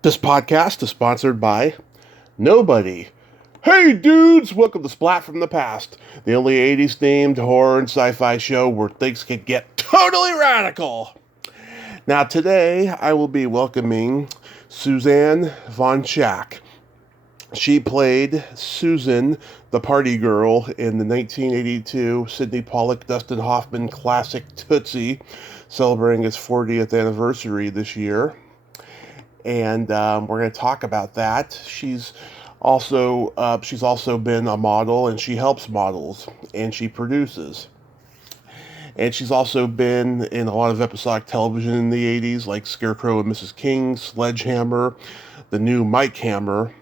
This podcast is sponsored by nobody. Hey dudes, welcome to Splat from the Past, the only 80s themed horror and sci-fi show where things can get totally radical. Now today I will be welcoming Suzanne von Schaack. She played Susan, the party girl, in the 1982 Sidney Pollack Dustin Hoffman classic Tootsie, celebrating its 40th anniversary this year. And we're going to talk about that. She's also been a model, and she helps models, and she produces. And she's also been in a lot of episodic television in the 80s, like Scarecrow and Mrs. King, Sledgehammer, the new Mike Hammer,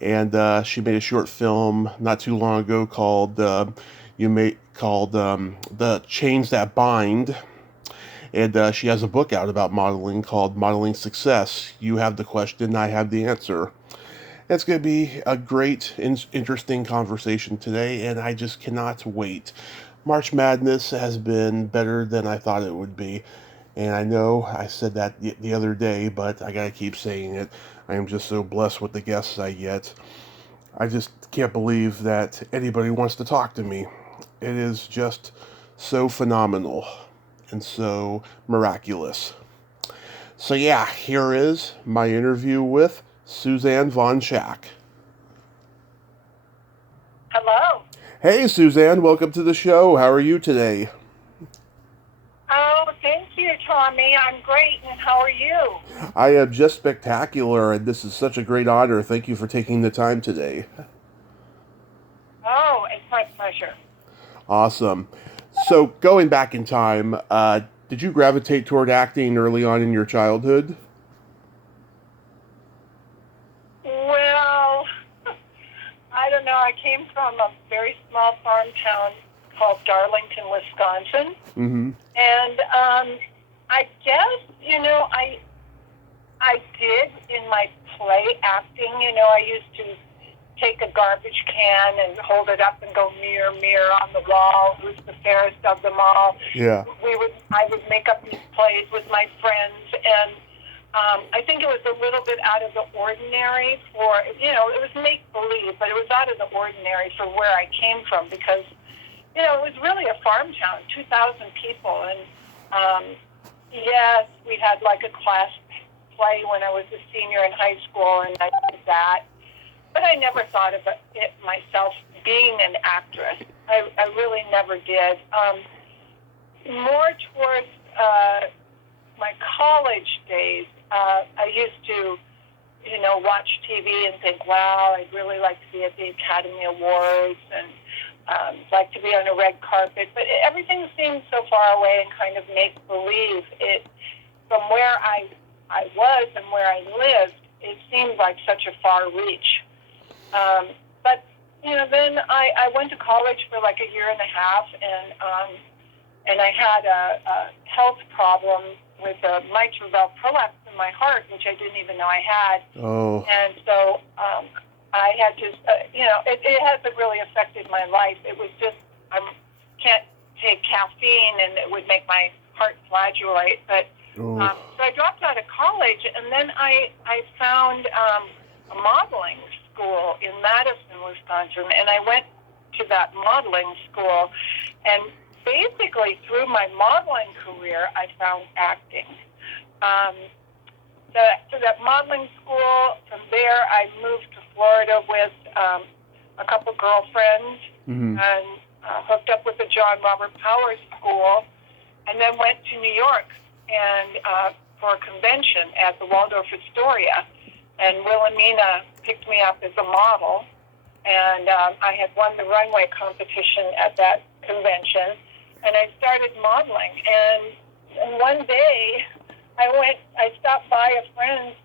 and she made a short film not too long ago called The Chains That Bind. And she has a book out about modeling called Modeling Success. You have the question, I have the answer. It's going to be a great, interesting conversation today, and I just cannot wait. March Madness has been better than I thought it would be. And I know I said that the other day, but I got to keep saying it. I am just so blessed with the guests I get. I just can't believe that anybody wants to talk to me. It is just so phenomenal and so miraculous. So yeah, here is my interview with Suzanne von Schaack. Hello. Hey Suzanne, welcome to the show. How are you today? Oh, thank you, Tommy. I'm great, and how are you? I am just spectacular, and this is such a great honor. Thank you for taking the time today. Oh, it's my pleasure. Awesome. So, going back in time, did you gravitate toward acting early on in your childhood? Well, I don't know. I came from a very small farm town called Darlington, Wisconsin. Mm-hmm. And I guess, I did in my play acting. I used to take a garbage can and hold it up and go, mirror, mirror on the wall, who's the fairest of them all. Yeah. I would make up these plays with my friends, and I think it was a little bit out of the ordinary it was make-believe, but it was out of the ordinary for where I came from because, it was really a farm town, 2,000 people, and yes, we had like a class play when I was a senior in high school, and I did that. But I never thought of it myself being an actress. I really never did. More towards my college days, I used to, watch TV and think, wow, I'd really like to be at the Academy Awards and like to be on a red carpet. But everything seemed so far away and kind of make-believe. From where I was and where I lived, it seemed like such a far reach. But then I went to college for like a year and a half, and I had a health problem with a mitral valve prolapse in my heart, which I didn't even know I had. Oh. And so I had to, it hasn't really affected my life. It was just I can't take caffeine, and it would make my heart flageolate. But so I dropped out of college, and then I found a modeling school in Madison, Wisconsin, and I went to that modeling school, and basically through my modeling career, I found acting. So that modeling school, from there I moved to Florida with a couple girlfriends, Mm-hmm. and hooked up with the John Robert Powers School, and then went to New York and for a convention at the Waldorf Astoria. And Wilhelmina picked me up as a model, and I had won the runway competition at that convention, and I started modeling. And one day, I stopped by a friend's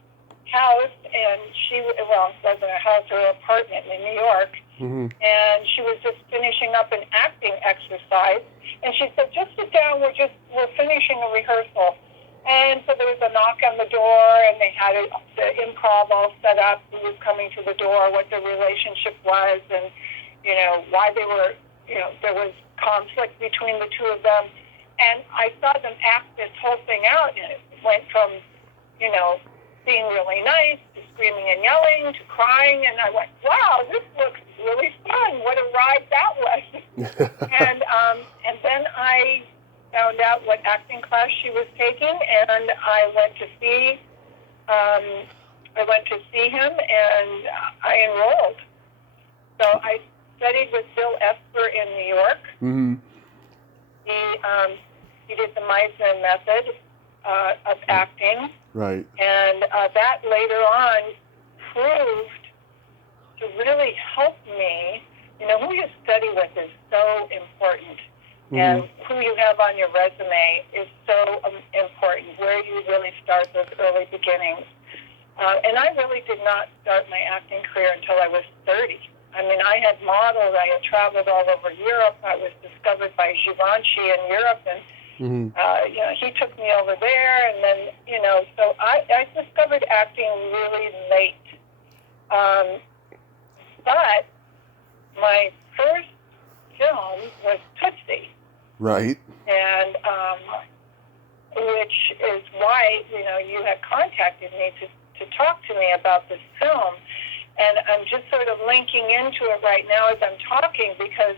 house, and it wasn't a house or an apartment in New York, Mm-hmm. and she was just finishing up an acting exercise, and she said, just sit down, we're finishing a rehearsal. And so there was a knock on the door, and they had the improv all set up, who was coming to the door, what their relationship was, and, why they were, there was conflict between the two of them. And I saw them act this whole thing out, and it went from, being really nice to screaming and yelling to crying, and I went, wow, this looks really fun. What a ride that was. And then I found out what acting class she was taking, and I went to see him, and I enrolled. So I studied with Bill Esper in New York. Mm-hmm. He did the Meisner method of acting. Right. And that later on proved to really help me. You know, who you study with is so important. Mm-hmm. And who you have on your resume is so important, where you really start those early beginnings. And I really did not start my acting career until I was 30. I mean, I had modeled, I had traveled all over Europe. I was discovered by Givenchy in Europe, and he took me over there, and then, so I discovered acting really late. But my first film was Tootsie. Right. And which is why, you had contacted me to talk to me about this film. And I'm just sort of linking into it right now as I'm talking, because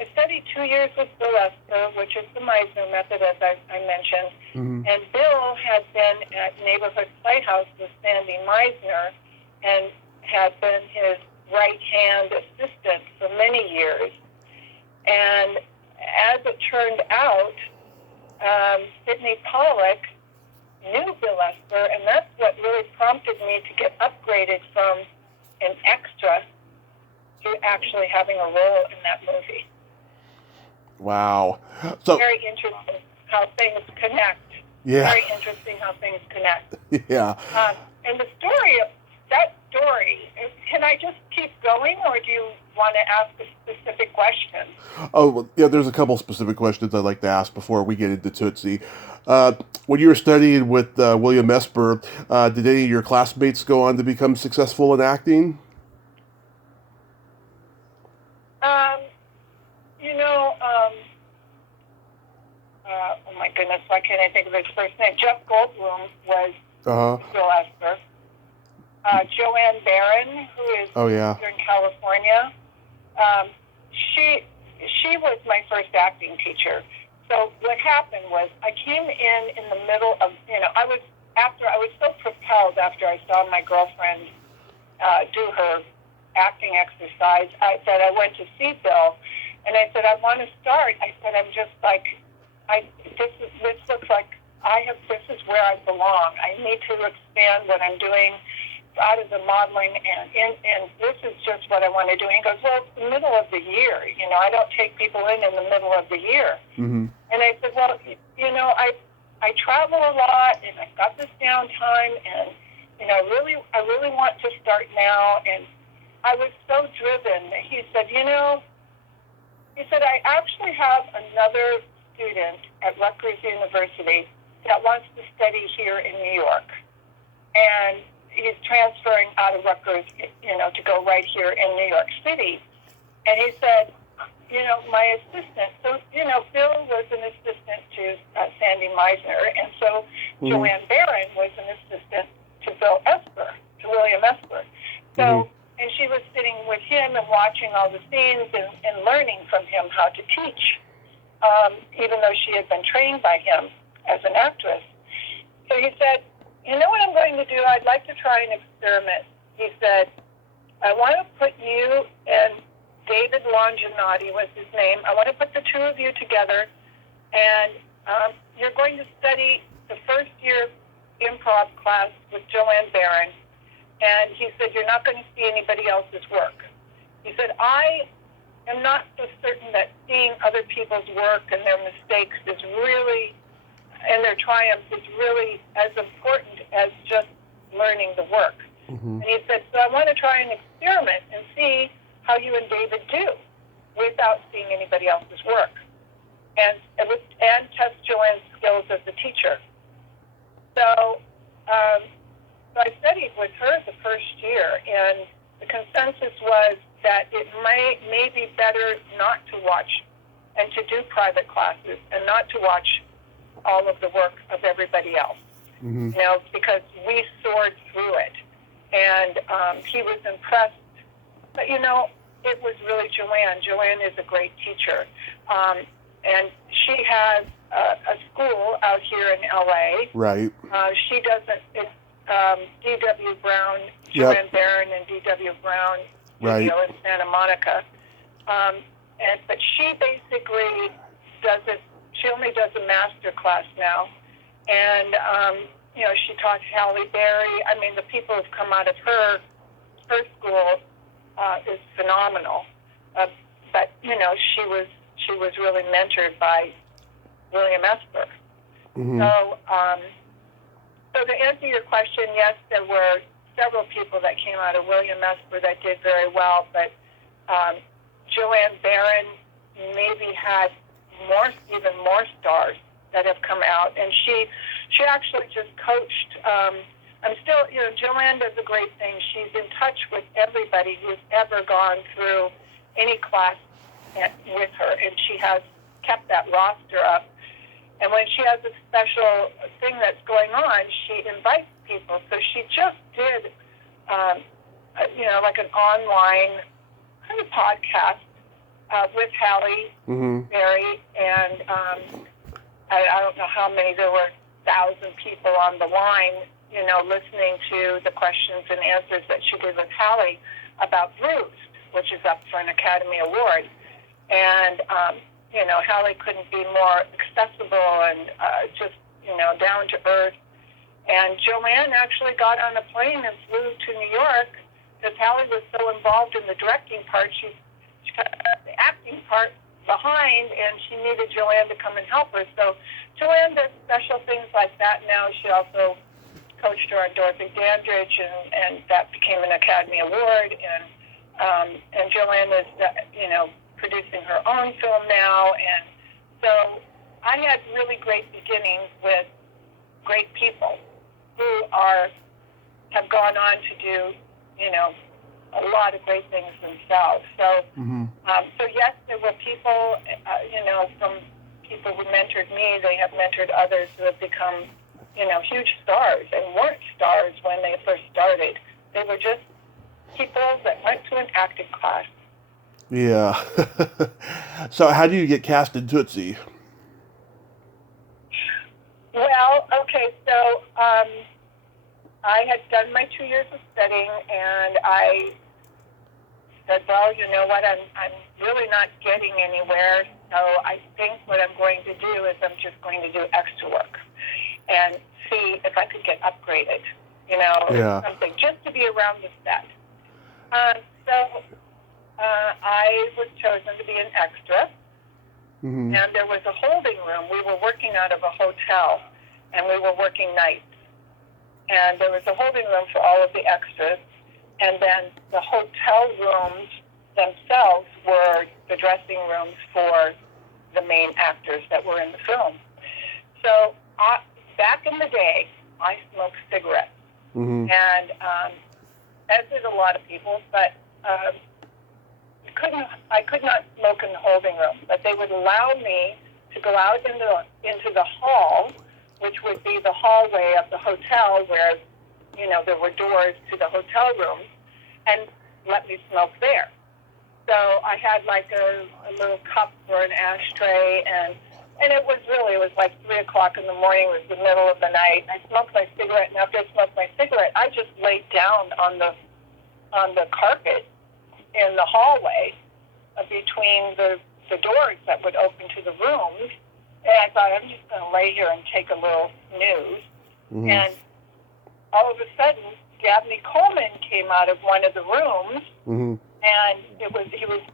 I studied 2 years with Bill Esper, which is the Meisner method, as I mentioned. Mm-hmm. And Bill had been at Neighborhood Playhouse with Sandy Meisner and had been his right-hand assistant for many years. And as it turned out, Sidney Pollack knew Bill Esper, and that's what really prompted me to get upgraded from an extra to actually having a role in that movie. Wow. So very interesting how things connect. Yeah. Very interesting how things connect. Yeah. And the story, can I just keep going, or do you want to ask a specific question? Oh, well, yeah, there's a couple specific questions I'd like to ask before we get into Tootsie. When you were studying with William Esper, did any of your classmates go on to become successful in acting? Oh my goodness, why can't I think of his first name? Jeff Goldblum was Bill Esper. Joanne Barron, who is here in California, she was my first acting teacher. So what happened was I came in the middle of, I was so propelled after I saw my girlfriend do her acting exercise. I said, I went to see Bill, and I said, I want to start. I said, I'm just like, this looks like this is where I belong. I need to expand what I'm doing out of the modeling, and this is just what I want to do. And he goes, well, it's the middle of the year. I don't take people in the middle of the year. Mm-hmm. And I said, well, I travel a lot, and I've got this downtime, and I really want to start now. And I was so driven. He said, I actually have another student at Rutgers University that wants to study here in New York, and he's transferring out of Rutgers, to go right here in New York City. And he said, my assistant, so, Bill was an assistant to Sandy Meisner, and so Joanne Barron was an assistant to Bill Esper, to William Esper. So, and she was sitting with him and watching all the scenes and learning from him how to teach, even though she had been trained by him as an actress. So he said, you know what I'm going to do? I'd like to try an experiment. He said, I want to put you and David Longinati was his name. I want to put the two of you together, and you're going to study the first year improv class with Joanne Barron. And he said, you're not going to see anybody else's work. He said, I am not so certain that seeing other people's work and their mistakes is really, and their triumphs is really as important as just learning the work. Mm-hmm. And he said, so I want to try an experiment and see how you and David do without seeing anybody else's work. And test Joanne's skills as a teacher. So I studied with her the first year, and the consensus was that it may be better not to watch and to do private classes and not to watch all of the work of everybody else. Mm-hmm. Because we soared through it. And he was impressed. But, it was really Joanne. Joanne is a great teacher. And she has a school out here in L.A. Right. She doesn't, it's D.W. Brown, Joanne Yep. Barron and D.W. Brown Right. studio in Santa Monica. But she basically she only does a master class now. And, she taught Halle Berry. I mean, the people who've come out of her school is phenomenal. But, she was really mentored by William Esper. Mm-hmm. So to answer your question, yes, there were several people that came out of William Esper that did very well, but Joanne Barron maybe had even more stars that have come out, and she actually just coached. I'm still, Joanne does a great thing. She's in touch with everybody who's ever gone through any class with her, and she has kept that roster up. And when she has a special thing that's going on, she invites people. So she just did, like an online kind of podcast with Halle Berry, and I don't know how many. There were 1,000 people on the line, listening to the questions and answers that she did with Halle about Bruce, which is up for an Academy Award. And Halle couldn't be more accessible and just, down to earth. And Joanne actually got on a plane and flew to New York because Halle was so involved in the directing part. She got the acting part behind, and she needed Joanne to come and help her. So Joanne does special things like that now. She also coached her on Dorothy Dandridge, and that became an Academy Award. And Joanne is, producing her own film now. And so I had really great beginnings with great people who have gone on to do, a lot of great things themselves. So, so yes, there were people, from people who mentored me. They have mentored others who have become, huge stars and weren't stars when they first started. They were just people that went to an acting class. Yeah. So how do you get cast in Tootsie? Well, okay, so I had done my 2 years of studying, and I said, well, you know what, I'm really not getting anywhere, so I think what I'm going to do is I'm just going to do extra work and see if I could get upgraded, something, just to be around the set. So I was chosen to be an extra, and there was a holding room. We were working out of a hotel, and we were working nights. And there was a holding room for all of the extras, and then the hotel rooms themselves were the dressing rooms for the main actors that were in the film. So back in the day, I smoked cigarettes, and as did a lot of people, but I could not smoke in the holding room, but they would allow me to go out into the hall, which would be the hallway of the hotel where, there were doors to the hotel rooms, and let me smoke there. So I had like a little cup or an ashtray, and it was like 3 o'clock in the morning. It was the middle of the night. I smoked my cigarette, and after I smoked my cigarette, I just laid down on the carpet in the hallway between the doors that would open to the rooms. And I thought, I'm just going to lay here and take a little snooze. And all of a sudden, Dabney Coleman came out of one of the rooms, and he was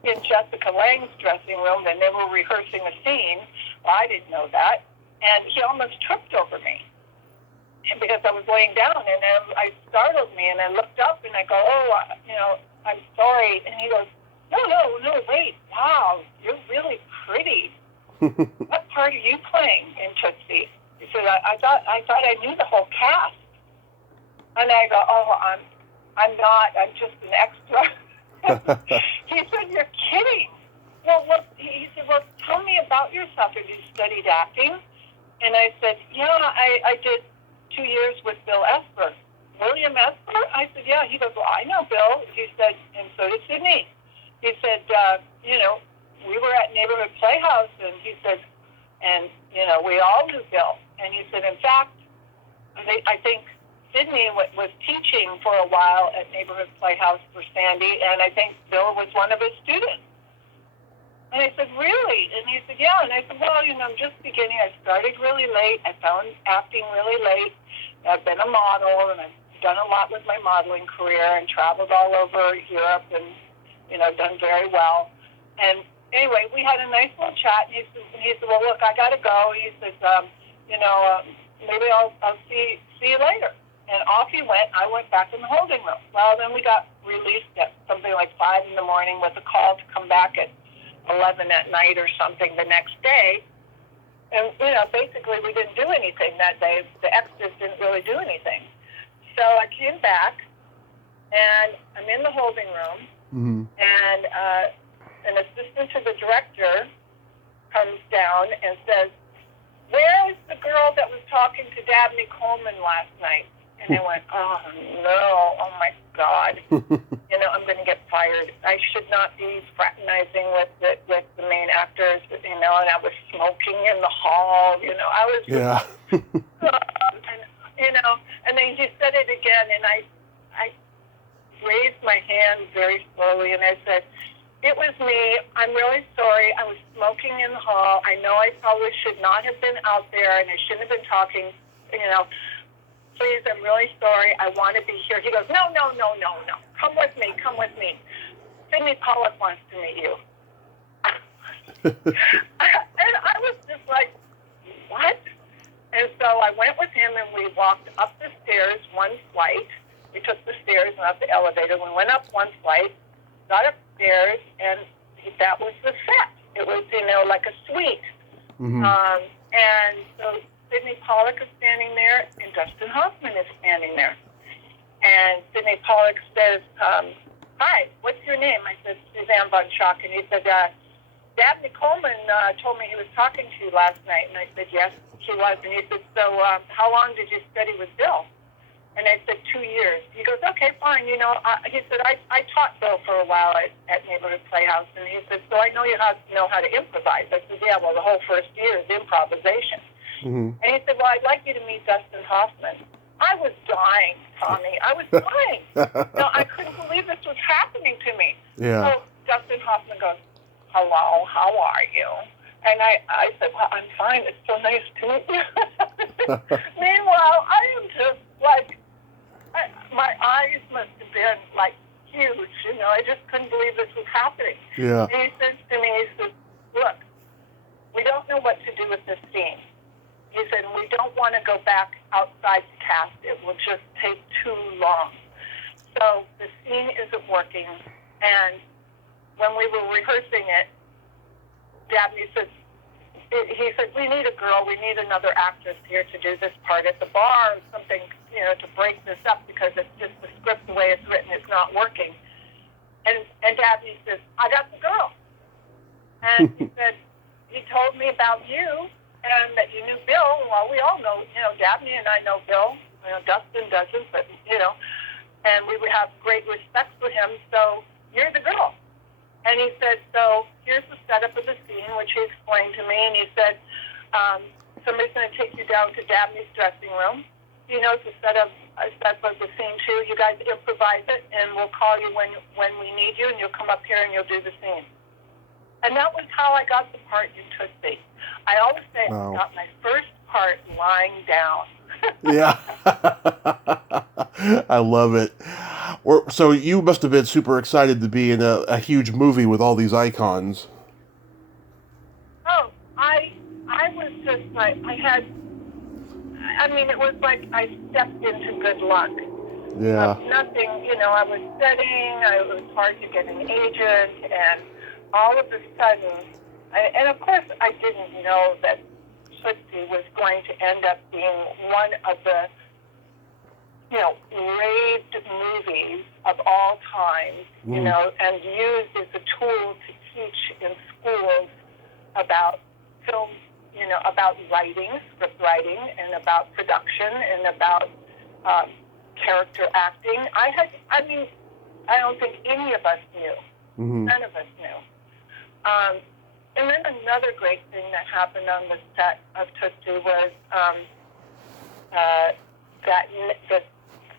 in Jessica Lange's dressing room, and they were rehearsing a scene. Well, I didn't know that. And he almost tripped over me because I was laying down, and I startled me, and I looked up, and I go, I'm sorry. And he goes, no, wait, wow, you're really pretty. What part are you playing in Tootsie? He said, I thought I knew the whole cast. And I go, I'm not, I'm just an extra. He said, you're kidding. He said, well, tell me about yourself. Have you studied acting? And I said, yeah, I did 2 years with Bill Esper. William Esper? I said, yeah. He goes, well, I know Bill. He said, and so did Sydney. He said, we were at Neighborhood Playhouse, and he said, and, we all knew Bill. And he said, in fact, I think Sydney was teaching for a while at Neighborhood Playhouse for Sandy, and I think Bill was one of his students. And I said, really? And he said, yeah. And I said, well, I'm just beginning. I started really late. I found acting really late. I've been a model, and I've done a lot with my modeling career and traveled all over Europe and, done very well. And anyway, we had a nice little chat, and he said, well, look, I got to go. He says, maybe I'll see you later. And off he went. I went back in the holding room. Well, then we got released at something like 5 in the morning with a call to come back at 11 at night or something the next day. And, basically we didn't do anything that day. The extras didn't really do anything. So I came back, and I'm in the holding room, and an assistant to the director comes down and says, where is the girl that was talking to Dabney Coleman last night? And I went, oh, no, oh, my God. I'm going to get fired. I should not be fraternizing with the main actors, and I was smoking in the hall. I was Yeah. and then he said it again, and I raised my hand very slowly, and I said, it was me. I'm really sorry. I was smoking in the hall. I know I probably should not have been out there, and I shouldn't have been talking, Please, I'm really sorry. I want to be here. He goes, no. Come with me. Sydney Pollack wants to meet you. And I was just like, what? And so I went with him, and we walked up the stairs one flight. We took the stairs, not the elevator. We went up one flight, got upstairs, and that was the set. It was, like a suite. And so Sydney Pollack is standing there, and Dustin Hoffman is standing there. And Sydney Pollack says, hi, what's your name? I said, Suzanne von Schaack. And he said, Dabney Coleman told me he was talking to you last night. And I said, yes, he was. And he said, so how long did you study with Bill? And I said, 2 years. He goes, okay, fine. He said, I taught Bill for a while at Neighborhood Playhouse. And he said, so I know you know how to improvise. I said, yeah, well, the whole first year is improvisation. And he said, well, I'd like you to meet Dustin Hoffman. I was dying, Tommy. I was dying. I couldn't believe this was happening to me. Yeah. So Dustin Hoffman goes, hello, how are you? And I said, well, I'm fine. It's so nice to meet you. Meanwhile, I am just like, my eyes must have been like huge. I just couldn't believe this was happening. Yeah. And he says to me, look, we don't know what to do with this scene. He said, we don't want to go back outside the cast. It will just take too long. So the scene isn't working. And when we were rehearsing it, Dabney said, he said, we need a girl. We need another actress here to do this part at the bar or something, to break this up, because it's just the script, the way it's written, it's not working. And Dabney says, I got the girl. And he said, he told me about you. And that you knew Bill. Well, we all know, Dabney and I know Bill. Dustin doesn't, but, and we would have great respect for him. So you're the girl. And he said, so here's the setup of the scene, which he explained to me. And he said, somebody's going to take you down to Dabney's dressing room. He knows the setup of the scene, too. You guys improvise it, and we'll call you when we need you, and you'll come up here and you'll do the scene. And that was how I got the part in Tootsie. I always say I got my first part lying down. Yeah. I love it. So you must have been super excited to be in a huge movie with all these icons. Oh, I was just like, it was like I stepped into good luck. Yeah. Nothing, I was studying, it was hard to get an agent, and all of a sudden, and of course I didn't know that Tootsie was going to end up being one of the, raved movies of all time, and used as a tool to teach in schools about film, about writing, script writing, and about production, and about character acting. I don't think any of us knew. Mm-hmm. None of us knew. And then another great thing that happened on the set of Tootsie was that the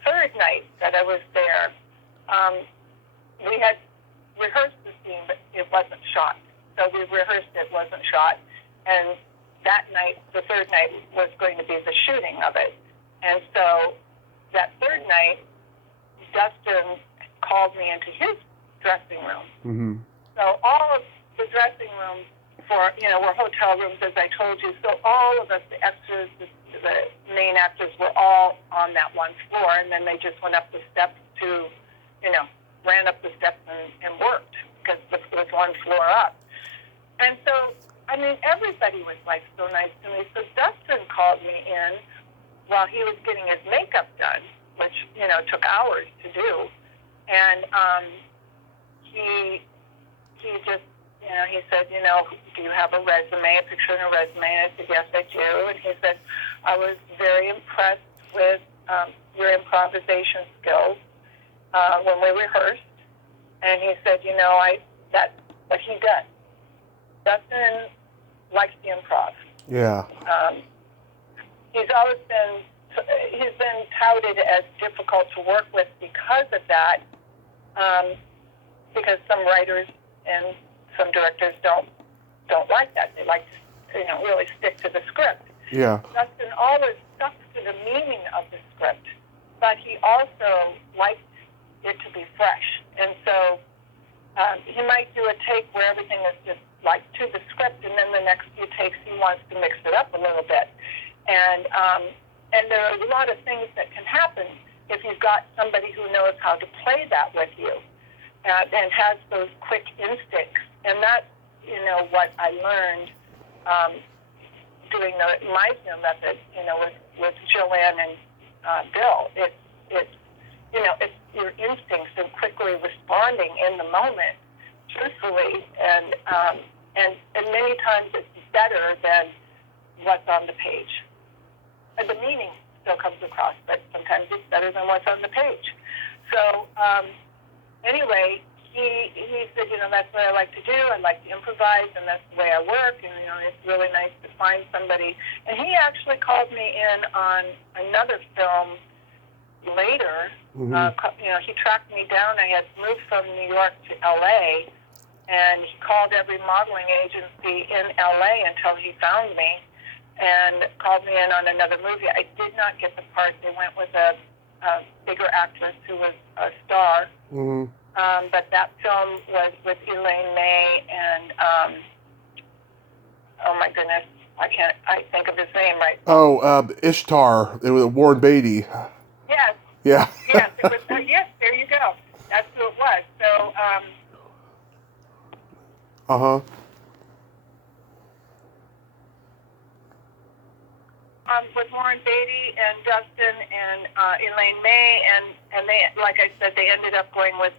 third night that I was there, we had rehearsed the scene, but it wasn't shot. So we rehearsed it, wasn't shot. And that night, the third night, was going to be the shooting of it. And so that third night, Dustin called me into his dressing room. Mm-hmm. So all of the dressing rooms were hotel rooms, as I told you. So all of us, the extras, the main actors, were all on that one floor, and then they just went up the steps ran up the steps and worked, because it was one floor up. And so, everybody was so nice to me. So Dustin called me in while he was getting his makeup done, which, took hours to do. And he just, he said, do you have a resume, a picture and a resume? And I said, yes, I do. And he said, I was very impressed with your improvisation skills when we rehearsed. And he said, that's what he does. Dustin likes the improv. Yeah. He's been touted as difficult to work with because of that, because some writers and some directors don't like that. They like to, really stick to the script. Yeah. Dustin always stuck to the meaning of the script, but he also liked it to be fresh. And so he might do a take where everything is just to the script, and then the next few takes he wants to mix it up a little bit. And there are a lot of things that can happen if you've got somebody who knows how to play that with you and has those quick instincts. And that's, what I learned doing the Meisner method, with Joanne and Bill. It's your instincts and quickly responding in the moment, truthfully, and many times it's better than what's on the page. And the meaning still comes across, but sometimes it's better than what's on the page. So anyway, he said, that's what I like to do. I like to improvise, and that's the way I work. And it's really nice to find somebody. And he actually called me in on another film later. Mm-hmm. He tracked me down. I had moved from New York to L.A., and he called every modeling agency in L.A. until he found me and called me in on another movie. I did not get the part. They went with a bigger actress who was a star. Mm-hmm. But that film was with Elaine May and, oh my goodness, I think of his name right. Oh, Ishtar. It was Warren Beatty. Yes. Yeah. Yes, it was. Yes, there you go. That's who it was. So, uh-huh. With Warren Beatty and Dustin and Elaine May, and they, like I said, they ended up going with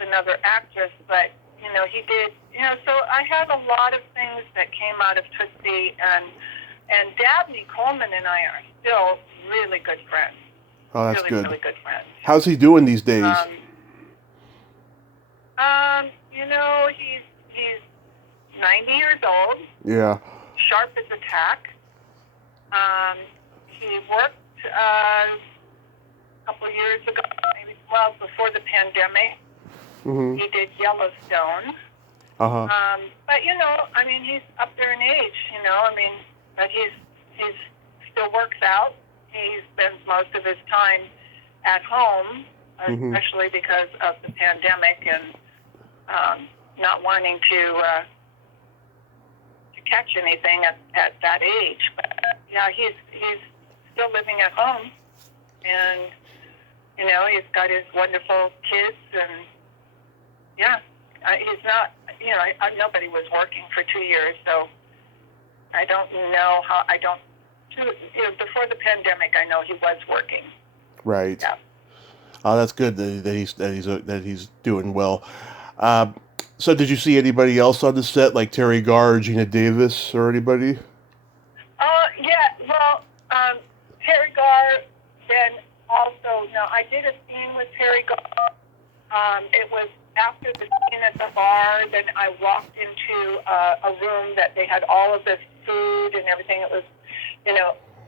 another actress, but he did. So I had a lot of things that came out of Tootsie, and Dabney Coleman and I are still really good friends. Oh, that's really, good. Really good friends. How's he doing these days? He's 90 years old. Yeah. Sharp as a tack. He worked a couple of years ago, before the pandemic. Mm-hmm. He did Yellowstone. Uh-huh. But he's up there in age. But he's still works out. He spends most of his time at home, Mm-hmm. especially because of the pandemic and not wanting to catch anything at that age. But yeah, he's still living at home, and he's got his wonderful kids, and yeah, he's not. Nobody was working for 2 years, so I don't know how. Before the pandemic, I know he was working. Right. Yeah. Oh, that's good that he's doing well. So did you see anybody else on the set, like Terry Garr or Gina Davis or anybody? Yeah, well, Terry Garr, then also, no, I did a scene with Terry Garr. It was after the scene at the bar, then I walked into a room that they had all of this food and everything. It was,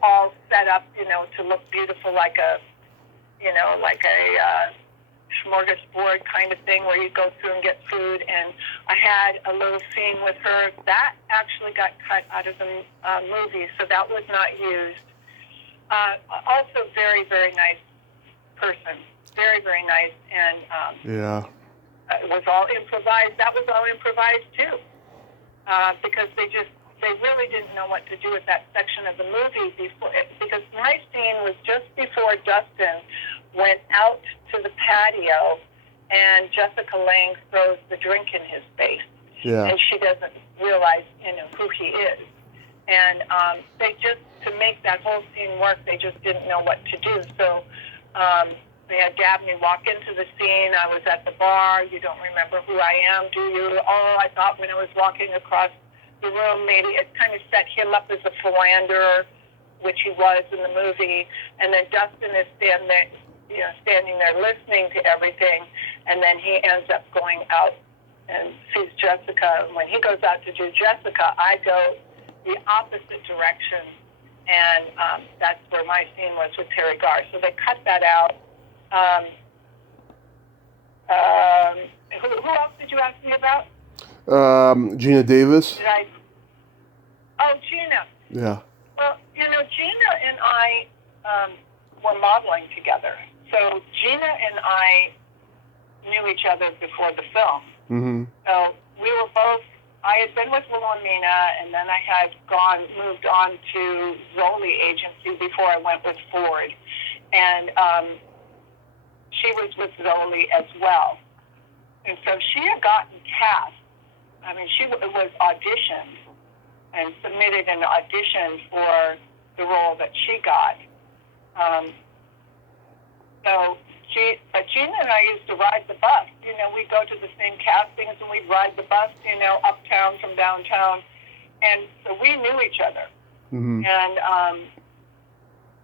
all set up, to look beautiful like a smorgasbord kind of thing where you go through and get food. And I had a little scene with her. That actually got cut out of the movie, so that was not used. Also, very, very nice person. Very, very nice. And Yeah. it was all improvised. That was all improvised, too, because they really didn't know what to do with that section of the movie because my scene was just before Dustin went out to the patio and Jessica Lange throws the drink in his face. Yeah. And she doesn't realize, who he is. And they just, to make that whole scene work, they just didn't know what to do. So they had Dabney walk into the scene. I was at the bar. You don't remember who I am, do you? Oh, I thought when I was walking across the room, maybe it kind of set him up as a philanderer, which he was in the movie. And then Dustin is standing there listening to everything. And then he ends up going out and sees Jessica. And when he goes out to do Jessica, I go the opposite direction. And that's where my scene was with Terry Garr. So they cut that out. Who else did you ask me about? Gina Davis. Gina. Yeah. Well, Gina and I were modeling together. So Gina and I knew each other before the film. Mm-hmm. So we were both, I had been with Wilhelmina, and then I had moved on to Zoli Agency before I went with Ford. And she was with Zoli as well. And so she had gotten cast. I mean, she was auditioned and submitted an audition for the role that she got. Gina and I used to ride the bus. We'd go to the same castings and we'd ride the bus, uptown from downtown. And so we knew each other. Mm-hmm.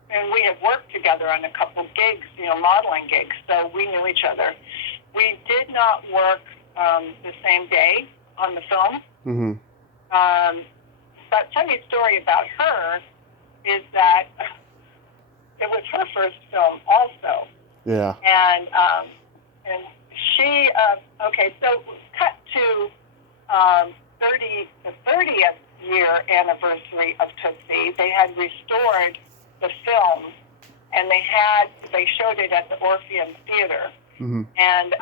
And we had worked together on a couple gigs, modeling gigs. So we knew each other. We did not work the same day on the film. Mm-hmm. But funny story about her is that it was her first film also. Yeah. And she, so cut to the 30th year anniversary of Tootsie. They had restored the film, and they showed it at the Orpheum Theater. Mm-hmm. And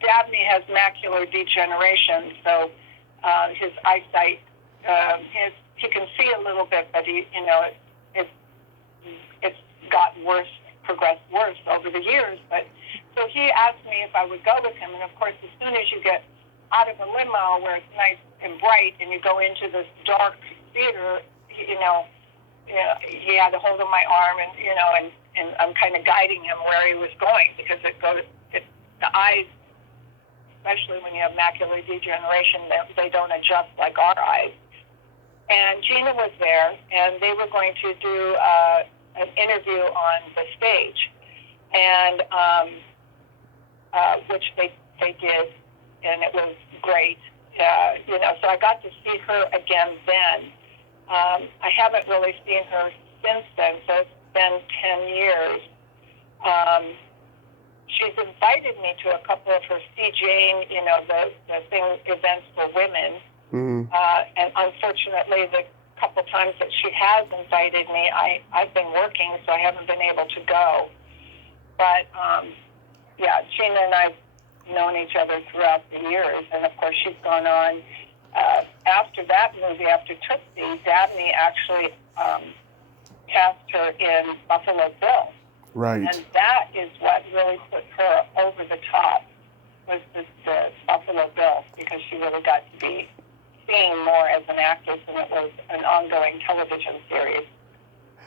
Dabney has macular degeneration, so his eyesight, he can see a little bit, but it's gotten worse, progressed worse over the years. But so he asked me if I would go with him, and of course, as soon as you get out of a limo where it's nice and bright, and you go into this dark theater, he had a hold of my arm, and I'm kind of guiding him where he was going, because the eyes, especially when you have macular degeneration, they don't adjust like our eyes. And Gina was there, and they were going to do an interview on the stage, and which they did, and it was great. So I got to see her again then. I haven't really seen her since then, so it's been 10 years. She's invited me to a couple of her CJing, the events for women. Mm-hmm. And unfortunately, the couple times that she has invited me, I've been working, so I haven't been able to go. But, Gina and I've known each other throughout the years. And, of course, she's gone on. After that movie, after Tootsie, Dabney actually cast her in Buffalo Bill. Right. And that is what really put her over the top, was the Buffalo Bill, because she really got to be seen more as an actress, and it was an ongoing television series.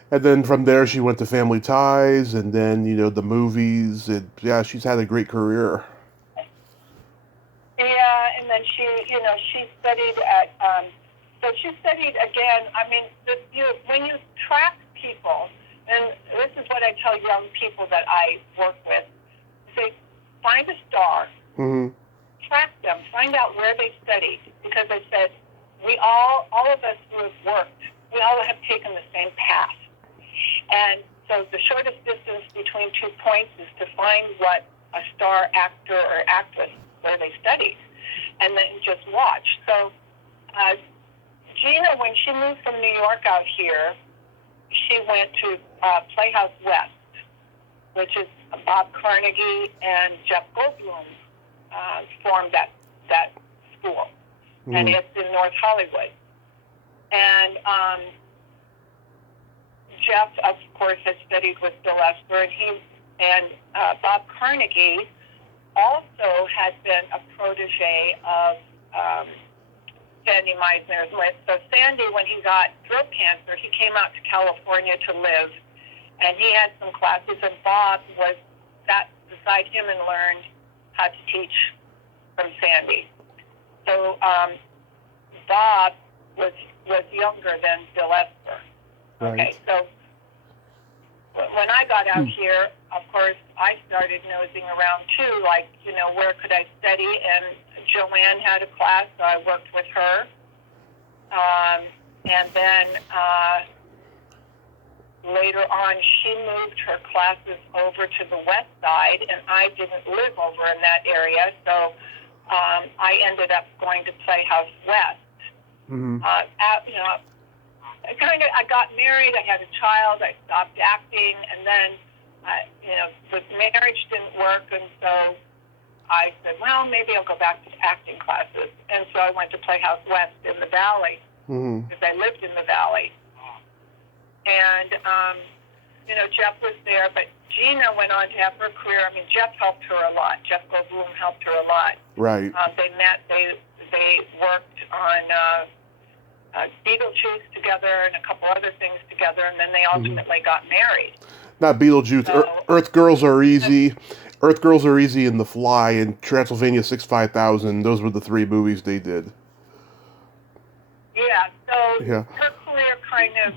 And then from there, she went to Family Ties, and then, the movies. And, yeah, she's had a great career. Yeah, then she studied at, so she studied again. I mean, when you track people, and this is what I tell young people that I work with, say, find a star, track them, find out where they studied, because I said, all of us who have worked, we all have taken the same path. And so the shortest distance between 2 points is to find what a star actor or actress, where they studied, and then just watch. So Gina, when she moved from New York out here, she went to Playhouse West, which is Bob Carnegie and Jeff Goldblum formed that school. And it's in North Hollywood. And Jeff, of course, has studied with Bill Esper, and Bob Carnegie also had been a protege of Sandy Meisner's list. So Sandy, when he got throat cancer, he came out to California to live, and he had some classes, and Bob sat beside him and learned how to teach from Sandy. So Bob was younger than Bill Esper. Right. Okay, so when I got out here, of course, I started nosing around too, like, where could I study? And Joanne had a class, so I worked with her. And then later on, she moved her classes over to the west side, and I didn't live over in that area, so I ended up going to Playhouse West. I got married, I had a child, I stopped acting, and then, the marriage didn't work, and so I said, well, maybe I'll go back to acting classes. And so I went to Playhouse West in the Valley, because I lived in the Valley. And, Jeff was there, but Gina went on to have her career. I mean, Jeff helped her a lot. Jeff Goldblum helped her a lot. Right. They met, they worked on Beetlejuice together and a couple other things together, and then they ultimately got married. Not Beetlejuice. So, Earth Girls Are Easy. Earth Girls Are Easy and The Fly and Transylvania 65000. Those were the 3 movies they did. Yeah, so Yeah. her career kind of,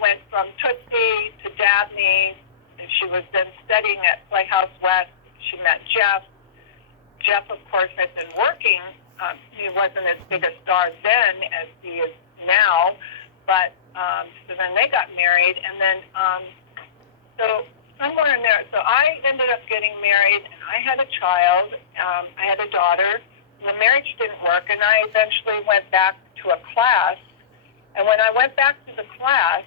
went from Tootsie to Dabney, and she was then studying at Playhouse West. She met Jeff. Jeff, of course, had been working. He wasn't as big a star then as he is now, but so then they got married, and then so somewhere in there, so I ended up getting married, and I had a child. I had a daughter. The marriage didn't work, and I eventually went back to a class. And when I went back to the class,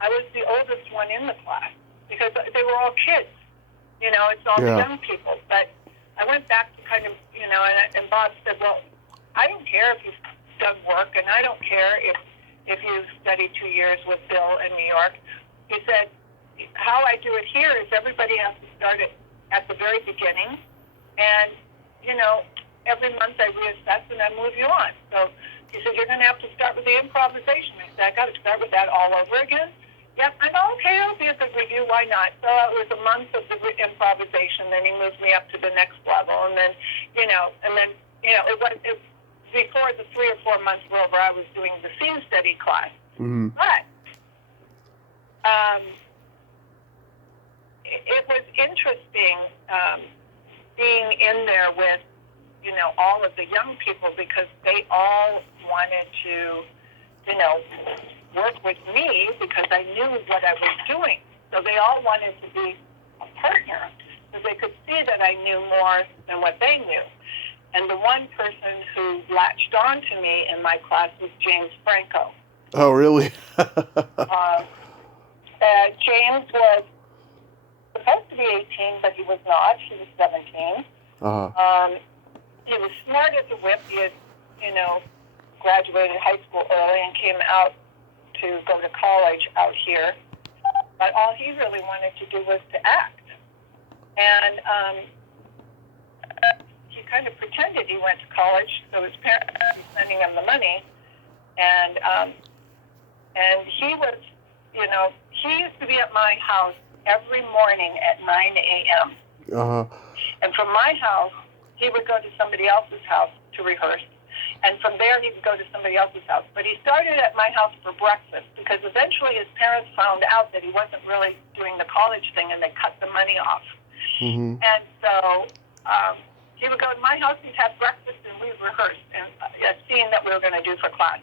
I was the oldest one in the class because they were all kids. It's all the young people. But I went back to kind of, and Bob said, well, I don't care if you've done work, and I don't care if you've studied 2 years with Bill in New York. He said, how I do it here is everybody has to start at the very beginning, and, every month I reassess and I move you on. So he said, you're going to have to start with the improvisation. I said, I got to start with that all over again? Yep, I know, okay, it'll be a good review, why not? So it was a month of the improvisation, then he moved me up to the next level, and then, it was before the 3 or 4 months were over, I was doing the scene study class. But it was interesting being in there with, all of the young people, because they all wanted to, work with me because I knew what I was doing. So they all wanted to be a partner because they could see that I knew more than what they knew. And the one person who latched on to me in my class was James Franco. Oh, really? James was supposed to be 18, but he was not. He was 17. He was smart as a whip. He had, graduated high school early and came out to go to college out here. But all he really wanted to do was to act. And he kind of pretended he went to college, so his parents were sending him the money. And he was, he used to be at my house every morning at 9 a.m. And from my house, he would go to somebody else's house to rehearse. And from there, he would go to somebody else's house. But he started at my house for breakfast because eventually his parents found out that he wasn't really doing the college thing, and they cut the money off. Mm-hmm. And so he would go to my house, he'd have breakfast, and we'd rehearse a scene that we were going to do for class.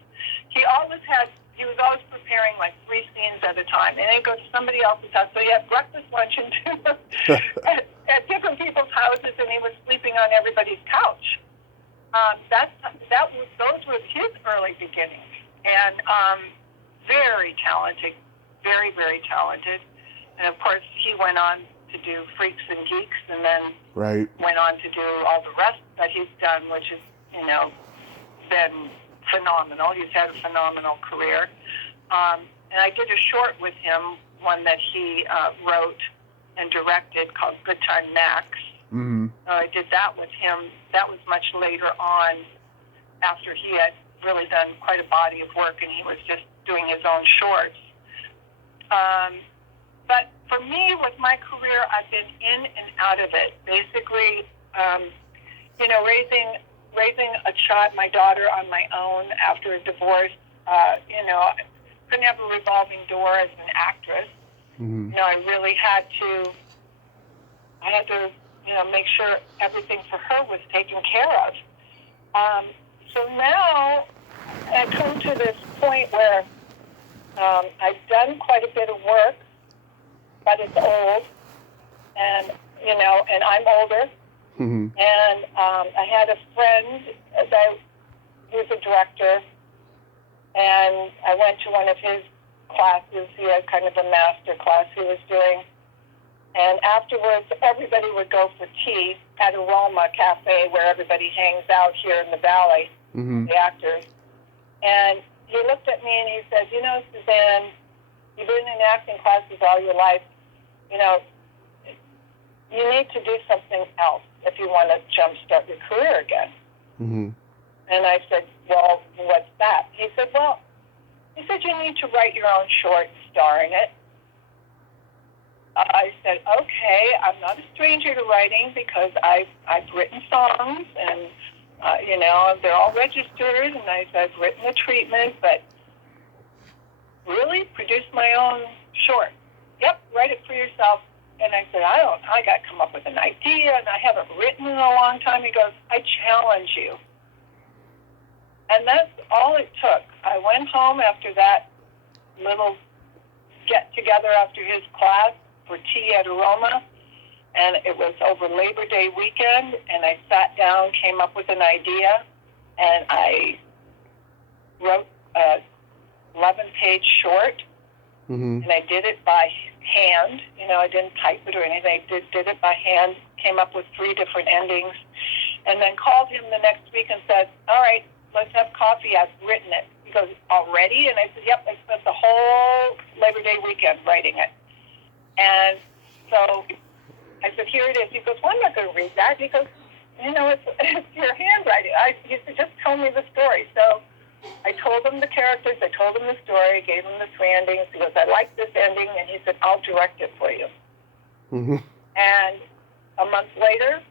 He was always preparing like 3 scenes at a time, and then he'd go to somebody else's house. So he had breakfast, lunch, and dinner at different people's houses, and he was sleeping on everybody's couch. Those were his early beginnings, and very talented, very, very talented. And of course, he went on to do Freaks and Geeks, and then went on to do all the rest that he's done, which is, been phenomenal. He's had a phenomenal career. And I did a short with him, one that he wrote and directed called Good Time Max. Mm-hmm. I did that with him. That was much later on, after he had really done quite a body of work and he was just doing his own shorts. But for me, with my career, I've been in and out of it. Basically, raising a child, my daughter, on my own after a divorce. I couldn't have a revolving door as an actress. Mm-hmm. I really had to make sure everything for her was taken care of. So now I come to this point where I've done quite a bit of work, but it's old, and I'm older. Mm-hmm. And I had a friend that was a director, and I went to one of his classes. He had kind of a master class he was doing. And afterwards, everybody would go for tea at Aroma Cafe, where everybody hangs out here in the Valley, Mm-hmm. the actors. And he looked at me and he said, Suzanne, you've been in acting classes all your life. You need to do something else if you want to jumpstart your career again. Mm-hmm. And I said, well, what's that? He said, you need to write your own short and star in it. I said, okay, I'm not a stranger to writing because I've written songs and, they're all registered, and I've written a treatment, but really produce my own short. Yep, write it for yourself. And I said, I got to come up with an idea, and I haven't written in a long time. He goes, I challenge you. And that's all it took. I went home after that little get-together after his class for tea at Aroma, and it was over Labor Day weekend, and I sat down, came up with an idea, and I wrote a 11-page short, Mm-hmm. and I did it by hand. I didn't type it or anything. I did it by hand, came up with 3 different endings, and then called him the next week and said, all right, let's have coffee. I've written it. He goes, already? And I said, yep, I spent the whole Labor Day weekend writing it. And so I said, here it is. He goes, well, I'm not going to read that. He goes, it's your handwriting. He said, just tell me the story. So I told him the characters. I told him the story, gave him the 3 endings. He goes, I like this ending. And he said, I'll direct it for you. Mm-hmm. And a month later,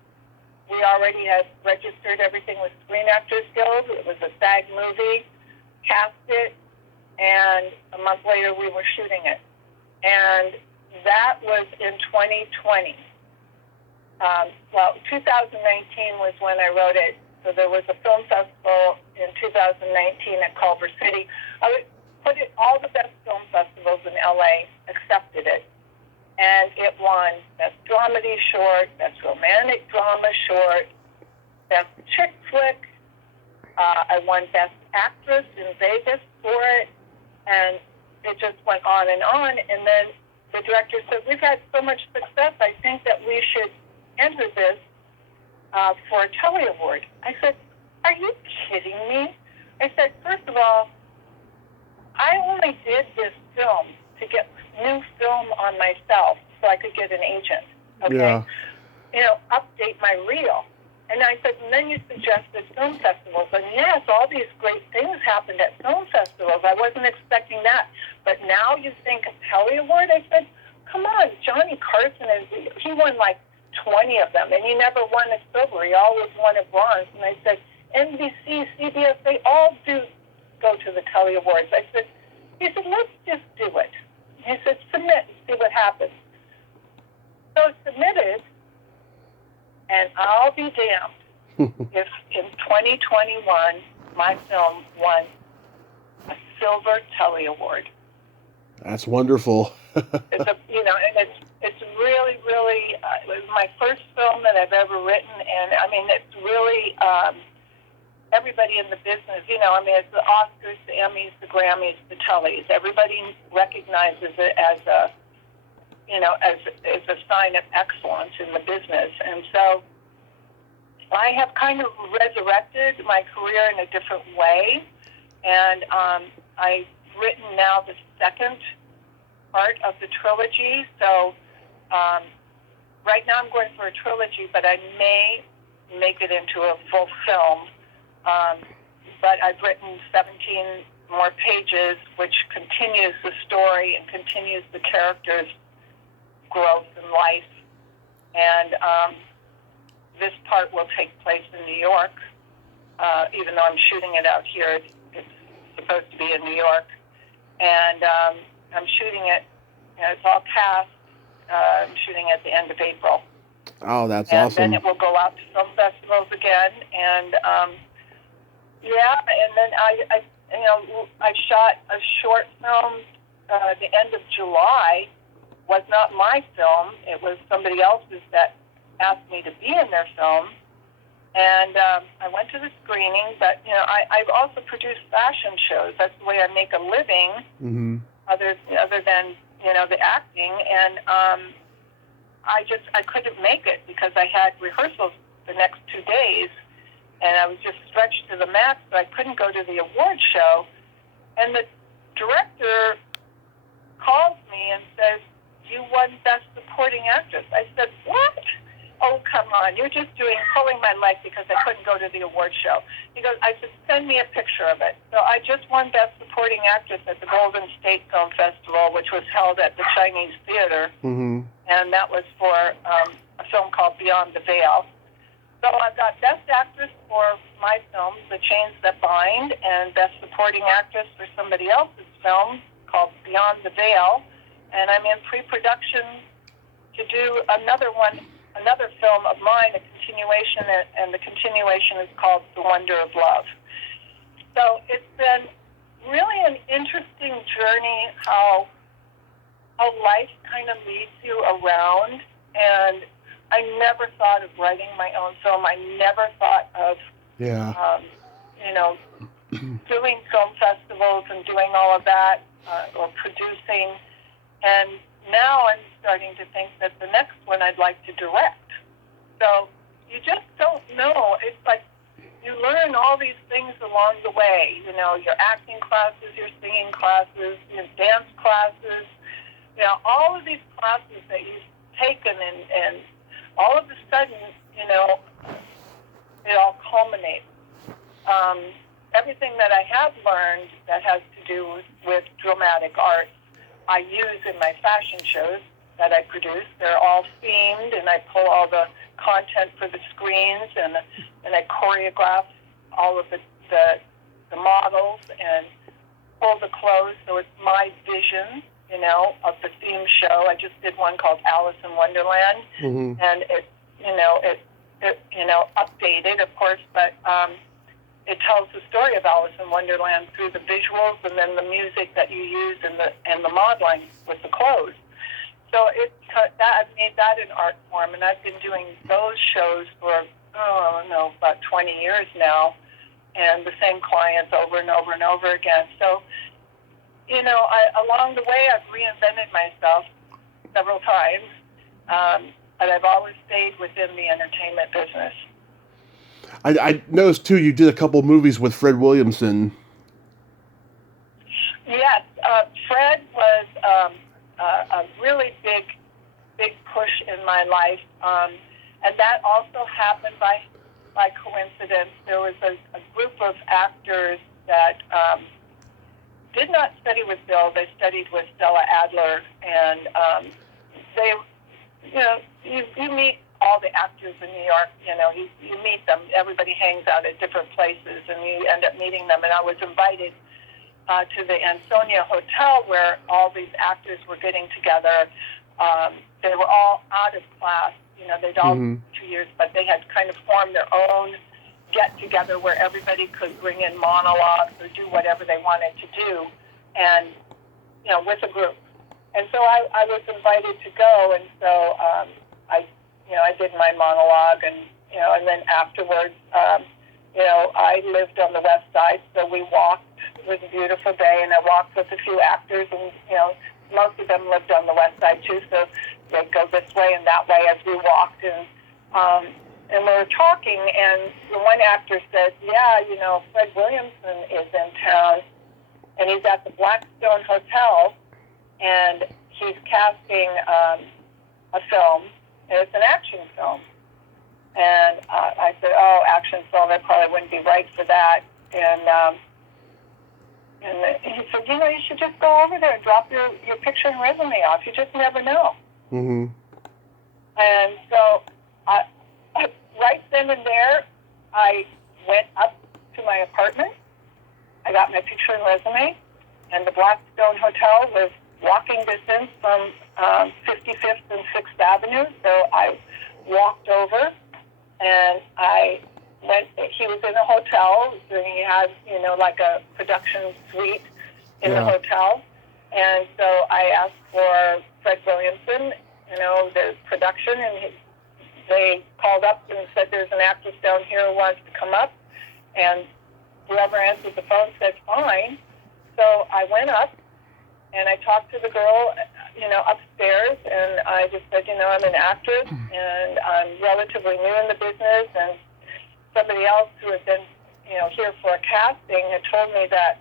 we already had registered everything with Screen Actors Guild. It was a SAG movie, cast it, and a month later we were shooting it. And that was in 2020. 2019 was when I wrote it. So there was a film festival in 2019 at Culver City. I would put it, all the best film festivals in LA accepted it. And it won Best Dramedy Short, Best Romantic Drama Short, Best Chick Flick. I won Best Actress in Vegas for it. And it just went on. And then the director said, we've had so much success, I think that we should enter this for a Telly Award. I said, are you kidding me? I said, first of all, I only did this film to get new film on myself so I could get an agent, okay? Yeah. Update my reel. And I said, and then you suggested film festivals. And yes, all these great things happened at film festivals. I wasn't expecting that. But now you think a Telly Award? I said, come on, Johnny Carson, he won like 20 of them, and he never won a silver. He always won a bronze. And I said, NBC, CBS, they all do go to the Telly Awards. He said, let's just do it. He said, submit and see what happens. So I submitted, and I'll be damned if in 2021 my film won a silver Telly Award. That's wonderful. And it's really, really, it was my first film that I've ever written, and I mean, it's really everybody in the business, it's the Oscars, the Emmys, the Grammys, the Tellys. Everybody recognizes it as a sign of excellence in the business. And so I have kind of resurrected my career in a different way. And I've written now the second part of the trilogy. So right now I'm going for a trilogy, but I may make it into a full film. But I've written 17 more pages, which continues the story and continues the characters' growth and life. And this part will take place in New York, even though I'm shooting it out here. It's supposed to be in New York. And I'm shooting it, it's all cast. I'm shooting at the end of April. Oh, that's and awesome. And then it will go out to film festivals again. And and then I shot a short film the end of July. Was not my film. It was somebody else's that asked me to be in their film. And I went to the screening, but, I've also produced fashion shows. That's the way I make a living, other than, the acting. And I couldn't make it because I had rehearsals the next 2 days, and I was just stretched to the max, so I couldn't go to the award show. And the director calls me and says, "You won Best Supporting Actress." I said, "What? Oh, come on. You're just pulling my leg because I couldn't go to the award show." He goes, I said, "Send me a picture of it." So I just won Best Supporting Actress at the Golden State Film Festival, which was held at the Chinese Theater. And that was for a film called Beyond the Veil. So I've got Best Actress for my film, The Chains That Bind, and Best Supporting Actress for somebody else's film called Beyond the Veil. And I'm in pre-production to do another film of mine, a continuation, and the continuation is called The Wonder of Love. So it's been really an interesting journey how life kind of leads you around. And I never thought of writing my own film. I never thought of, doing film festivals and doing all of that, or producing. And now I'm starting to think that the next one I'd like to direct. So you just don't know. It's like you learn all these things along the way. Your acting classes, your singing classes, your dance classes, all of these classes that you've taken, and all of a sudden, it all culminates. Everything that I have learned that has to do with dramatic art, I use in my fashion shows that I produce. They're all themed, and I pull all the content for the screens, and I choreograph all of the models and pull the clothes. So it's my vision, of the theme show. I just did one called Alice in Wonderland, and it updated, of course, but it tells the story of Alice in Wonderland through the visuals and then the music that you use and the modeling with the clothes. So I've made that an art form, and I've been doing those shows for, about 20 years now, and the same clients over and over and over again. So, along the way, I've reinvented myself several times, but I've always stayed within the entertainment business. I noticed, too, you did a couple movies with Fred Williamson. Yes, Fred was a really big push in my life, and that also happened by coincidence. There was a group of actors that did not study with Bill. They studied with Stella Adler, and they, you meet all the actors in New York, you meet them. Everybody hangs out at different places, and you end up meeting them. And I was invited to the Ansonia Hotel where all these actors were getting together. They were all out of class. They'd all 2 years, but they had kind of formed their own get-together where everybody could bring in monologues or do whatever they wanted to do, and, with a group. And so I was invited to go, and so I did my monologue, and then afterwards, I lived on the West Side, so we walked. It was a beautiful day, and I walked with a few actors, and, most of them lived on the West Side, too, so they'd go this way and that way as we walked, and we were talking, and the one actor said, Fred Williamson is in town, and he's at the Blackstone Hotel, and he's casting a film, and it's an action film. And I said, action film, I probably wouldn't be right for that. And he said, you should just go over there and drop your picture and resume off. You just never know. Mm-hmm. And so right then and there, I went up to my apartment. I got my picture and resume, and the Blackstone Hotel was walking distance from 55th and 6th Avenue. So I walked over, and I went. He was in a hotel, and he had, like a production suite in the hotel. And so I asked for Fred Williamson, the production, and they called up and said, there's an actress down here who wants to come up. And whoever answered the phone said, fine. So I went up, and I talked to the girl, upstairs, and I just said, I'm an actress, and I'm relatively new in the business, and somebody else who had been, here for a casting had told me that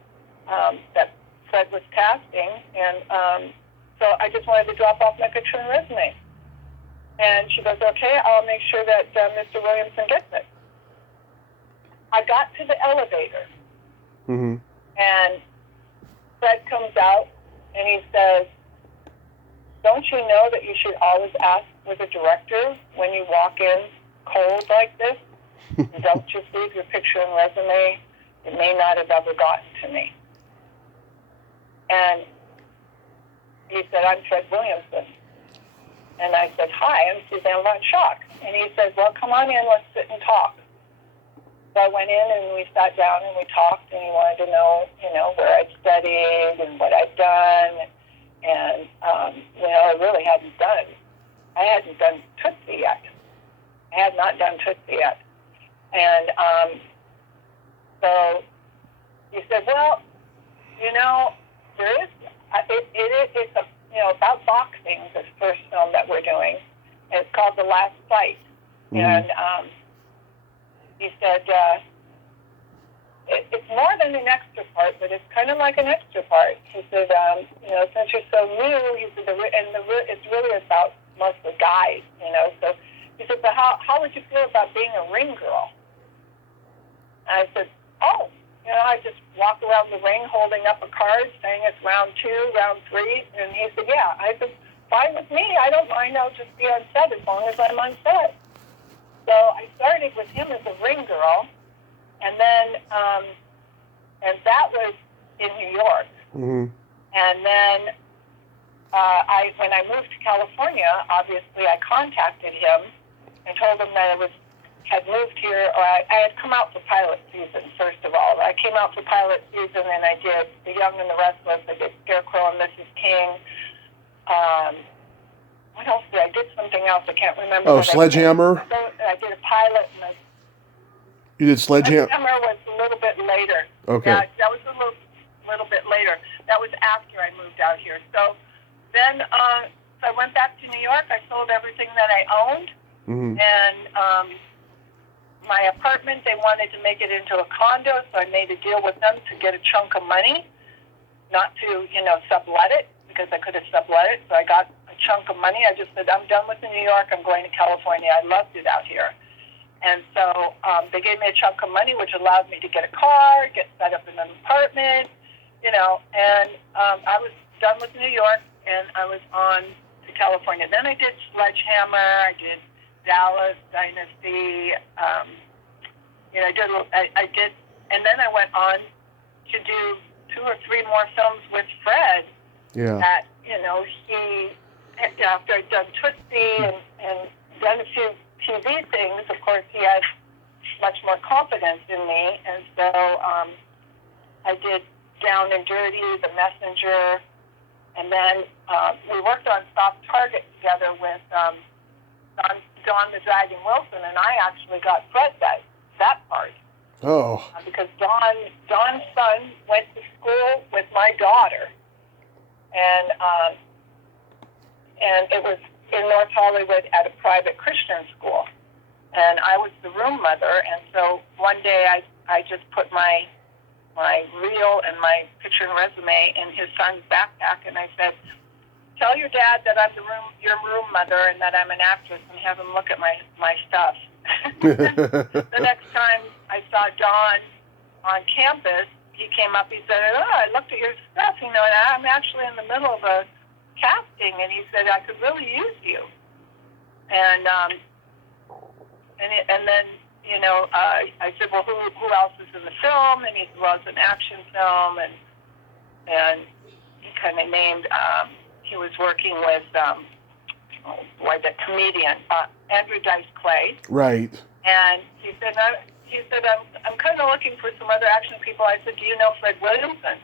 Fred was casting, and so I just wanted to drop off my picture and resume. And she goes, okay, I'll make sure that Mr. Williamson gets it. I got to the elevator, and Fred comes out, and he says, don't you know that you should always ask for the director when you walk in cold like this? Don't just leave your picture and resume. It may not have ever gotten to me. And he said, I'm Fred Williamson. And I said, hi, I'm Suzanne von Schaack. And he said, well, come on in, let's sit and talk. So I went in, and we sat down, and we talked, and he wanted to know, where I'd studied and what I'd done. And, I really hadn't done Tootsie yet. I had not done Tootsie yet. And so he said, well, there is, it's about boxing, this first film that we're doing. And it's called The Last Fight. And he said, it's more than an extra part, but it's kind of like an extra part. He said, since you're so new, he said, it's really about mostly guys, So he said, but how would you feel about being a ring girl? And I said, I just walk around the ring holding up a card saying it's round 2, round 3. And he said, yeah, I said, fine with me. I don't mind. I'll just be on set as long as I'm on set. So I started with him as a ring girl. And then, and that was in New York. And then when I moved to California, obviously I contacted him and told him that I had moved here, or I had come out for pilot season, first of all. I came out for pilot season, and I did The Young and the Restless. I did Scarecrow and Mrs. King. What else did I did? Something else. I can't remember. Oh, Sledgehammer? I did a pilot. And you did Sledgehammer? Sledgehammer was a little bit later. Okay. Yeah, that was a little bit later. That was after I moved out here. So then so I went back to New York. I sold everything that I owned. And my apartment, they wanted to make it into a condo, so I made a deal with them to get a chunk of money, not to, sublet it, because I could have sublet it. So I got a chunk of money. I just said, I'm done with New York. I'm going to California. I loved it out here. And so they gave me a chunk of money, which allowed me to get a car, get set up in an apartment, and I was done with New York, and I was on to California. Then I did Sledgehammer. I did Dallas Dynasty. I did, and then I went on to do 2 or 3 more films with Fred. Yeah. That, he, after I'd done Tootsie and done a few TV things, of course, he had much more confidence in me. And so I did Down and Dirty, The Messenger, and then we worked on Soft Target together with Dawn the Dragon Wilson, and I actually got Fred that part. Oh. Because Dawn's son went to school with my daughter, and it was in North Hollywood at a private Christian school, and I was the room mother. And so one day I just put my reel and my picture and resume in his son's backpack, and I said, "Tell your dad that I'm your room mother, and that I'm an actress, and have him look at my stuff." The next time I saw Don on campus, he came up, he said, "Oh, I looked at your stuff, and I'm actually in the middle of a casting," and he said, "I could really use you." And then, I said, "Well, who else is in the film?" And he said, "Well, it's an action film," and he kind of named, he was working with, the comedian, Andrew Dice Clay. Right. And he said, I'm kind of looking for some other action people. I said, "Do you know Fred Williamson?"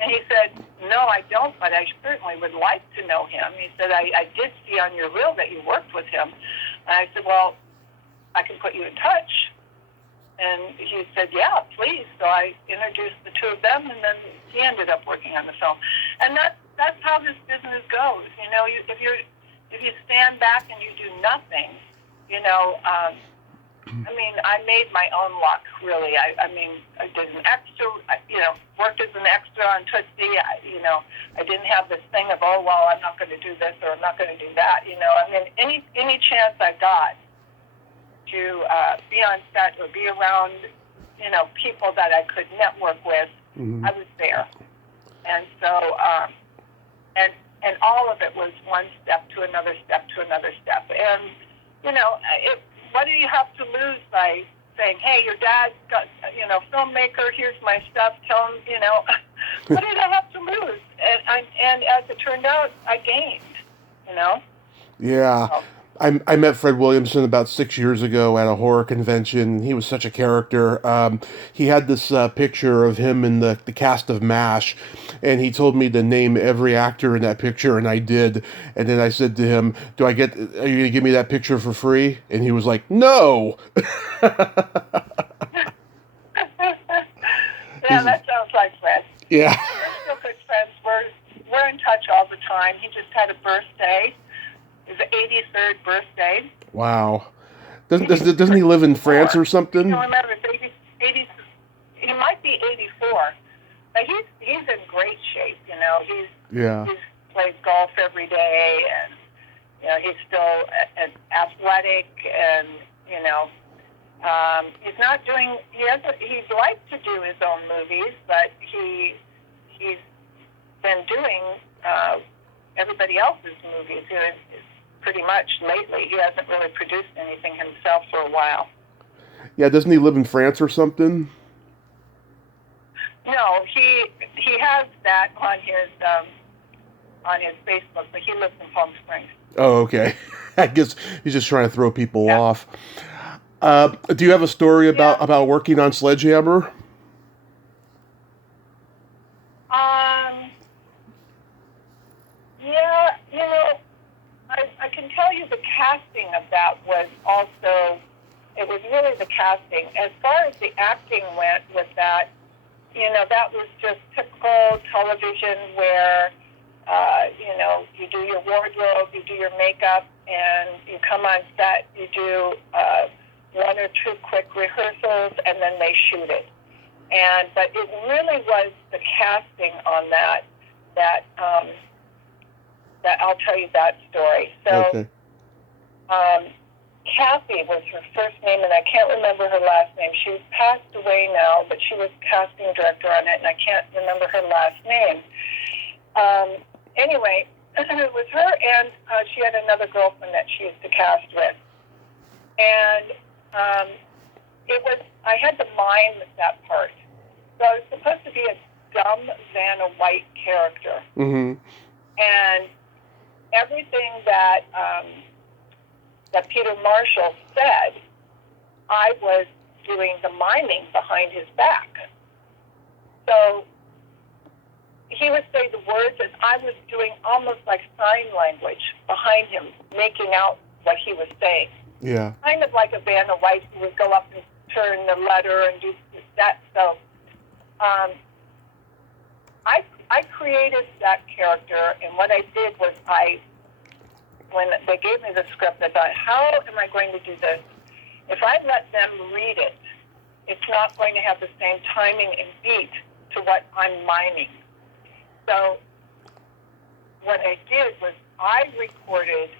And he said, "No, I don't, but I certainly would like to know him." He said, I did see on your reel that you worked with him." And I said, "Well, I can put you in touch." And he said, "Yeah, please." So I introduced the 2 of them, and then he ended up working on the film. And that's how this business goes. If you stand back and you do nothing, I made my own luck, really. I did an extra, worked as an extra on Tootsie. I didn't have this thing of, "Oh, well, I'm not going to do this or I'm not going to do that." Any chance I got to be on set or be around, people that I could network with, I was there. And so, and all of it was one step to another step to another step. And, what do you have to lose by saying, "Hey, your dad's got, filmmaker, here's my stuff, tell him," what did I have to lose? And as it turned out, I gained, Yeah. So. I met Fred Williamson about 6 years ago at a horror convention. He was such a character. He had this picture of him in the cast of MASH, and he told me to name every actor in that picture, and I did. And then I said to him, are you going to give me that picture for free? And he was like, "No." Yeah, that sounds like Fred. Yeah. We're still good friends. We're in touch all the time. He just had a birthday. His 83rd birthday. Wow. Doesn't he live in France or something? I don't remember. It's 80, he might be 84. But he's in great shape, He's plays golf every day, and, he's still athletic, and, he's not doing, he'd like to do his own movies, but he's been doing everybody else's movies. Pretty much lately. He hasn't really produced anything himself for a while. Yeah, doesn't he live in France or something? No, he has that on his Facebook, but he lives in Palm Springs. Oh, okay. I guess he's just trying to throw people off. Do you have a story about working on Sledgehammer? I can tell you the casting of that was also, it was really the casting. As far as the acting went with that, that was just typical television where, you do your wardrobe, you do your makeup, and you come on set, you do 1 or 2 quick rehearsals, and then they shoot it. But it really was the casting on that I'll tell you that story. So, Okay. Kathy was her first name, and I can't remember her last name. She's passed away now, but she was casting director on it, and I can't remember her last name. Anyway, it was her, and she had another girlfriend that she used to cast with. And I had to mime that part. So I was supposed to be a dumb Vanna White character. Mm-hmm. And everything that Peter Marshall said, I was doing the miming behind his back. So he would say the words, and I was doing almost like sign language behind him, making out what he was saying. Yeah. Kind of like a Vanna White who would go up and turn the letter and do that. So I created that character, and what I did was when they gave me the script, I thought, how am I going to do this? If I let them read it, it's not going to have the same timing and beat to what I'm miming. So what I did was I recorded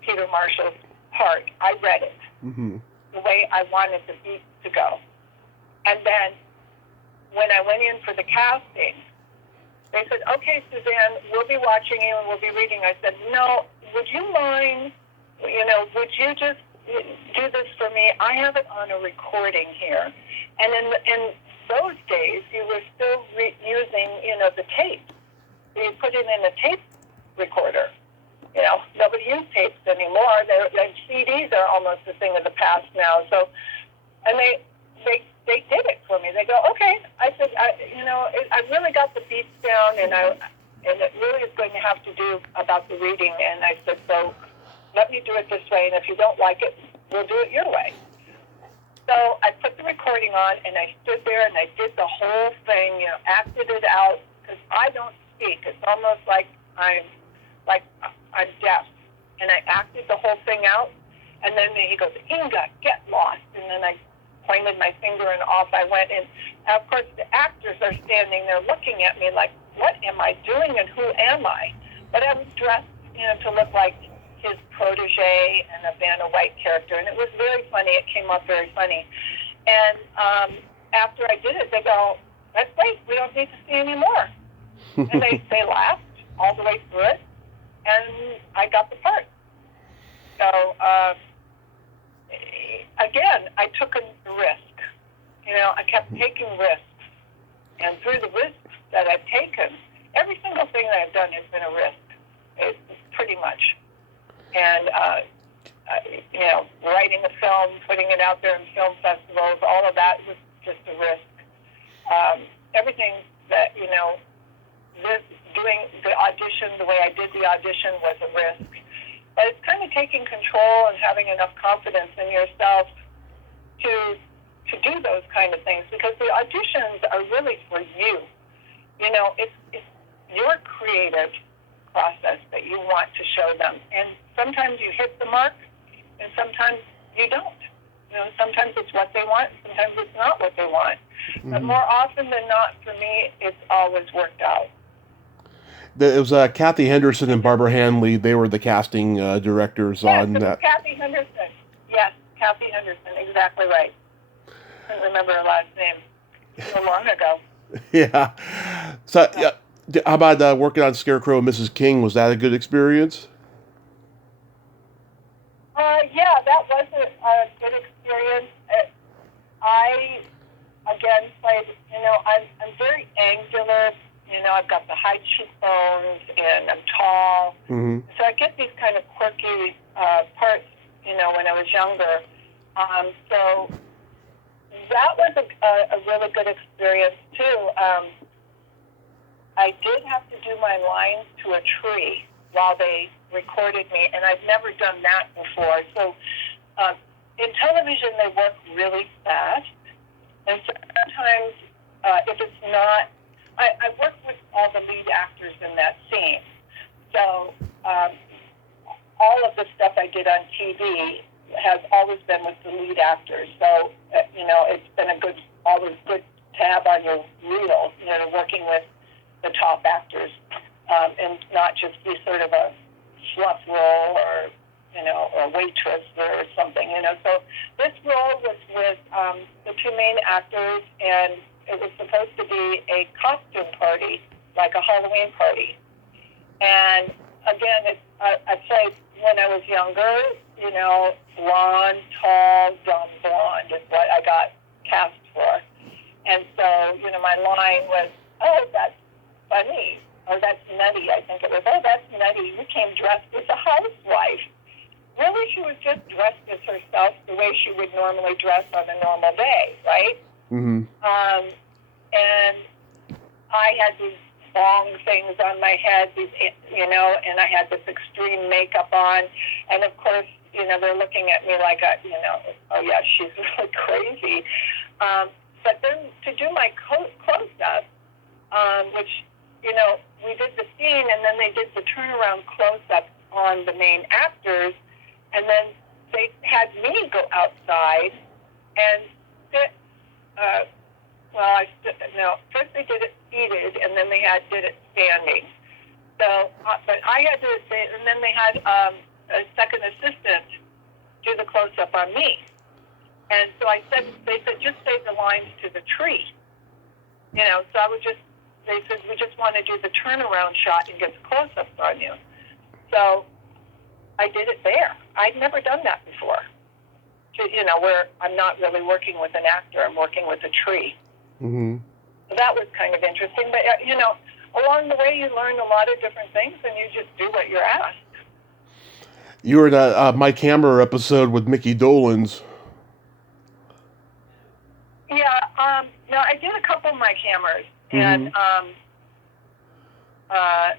Peter Marshall's part. I read it the way I wanted the beat to go. And then when I went in for the casting, they said, okay, Suzanne, we'll be watching you and we'll be reading. I said, no, would you mind, would you just do this for me? I have it on a recording here. And in those days, you were still using, the tape. So you put it in a tape recorder. Nobody uses tapes anymore. CDs are almost a thing of the past now. So, and they did it for me. They go, okay. I said, I really got the beats down, and it really is going to have to do about the reading. And I said, so let me do it this way, and if you don't like it, we'll do it your way. So I put the recording on, and I stood there, and I did the whole thing, acted it out, because I don't speak. It's almost like I'm deaf. And I acted the whole thing out, and then he goes, Inga, get lost. And then I pointed my finger, and off I went. And of course, the actors are standing there looking at me like, what am I doing, and who am I? But I was dressed, to look like his protege and a Vanna White character, and it was very funny. It came up very funny. And after I did it, they go, that's great. We don't need to see any more. And they laughed all the way through it, and I got the part. So, again, I took a risk. I kept taking risks. And through the risks that I've taken, every single thing that I've done has been a risk. It's pretty much. And, writing a film, putting it out there in film festivals, all of that was just a risk. Everything that, doing the audition the way I did the audition was a risk. But it's kind of taking control and having enough confidence in yourself to do those kind of things, because the auditions are really for you. It's your creative process that you want to show them. And sometimes you hit the mark, and sometimes you don't. Sometimes it's what they want, sometimes it's not what they want. Mm-hmm. But more often than not, for me, it's always worked out. It was Kathy Henderson and Barbara Hanley. They were the casting directors on that. Kathy Henderson. Yes, Kathy Henderson. Exactly right. I can't remember her last name. So long ago. Yeah. So, how about working on Scarecrow and Mrs. King? Was that a good experience? Yeah, that was a good experience. I, again, played, I'm very angular. I've got the high cheekbones, and I'm tall. Mm-hmm. So I get these kind of quirky parts, when I was younger. So that was a really good experience, too. I did have to do my lines to a tree while they recorded me, and I've never done that before. So in television, they work really fast, and sometimes if it's not, I work with all the lead actors in that scene. So all of the stuff I did on TV has always been with the lead actors. So, it's been always good to have on your reel, working with the top actors, and not just be sort of a fluff role or a waitress or something, So this role was with the two main actors, and it was supposed to be a costume party, like a Halloween party. And again, I played when I was younger, you know, blonde, tall, dumb blonde is what I got cast for. And so, you know, my line was, oh, that's funny. Or that's nutty, I think it was. Oh, that's nutty. You came dressed as a housewife. Really, she was just dressed as herself the way she would normally dress on a normal day, right? Mm-hmm. And I had these long things on my head, these, you know, and I had this extreme makeup on. And, of course, you know, they're looking at me like, you know, oh, yeah, she's really crazy. But then to do my close-up, which, you know, we did the scene, and then they did the turnaround close-up on the main actors, and then they had me go outside and sit, first they did it seated, and then they did it standing. So, but I had to, and then they had a second assistant do the close-up on me. And so they said, just say the lines to the tree. You know, so they said, we just want to do the turnaround shot and get the close-ups on you. So I did it there. I'd never done that before. You know, where I'm not really working with an actor, I'm working with a tree. Mm-hmm. So that was kind of interesting. But, you know, along the way, you learn a lot of different things, and you just do what you're asked. You were in a My Camera episode with Mickey Dolenz. Yeah, no, I did a couple of my cameras, and I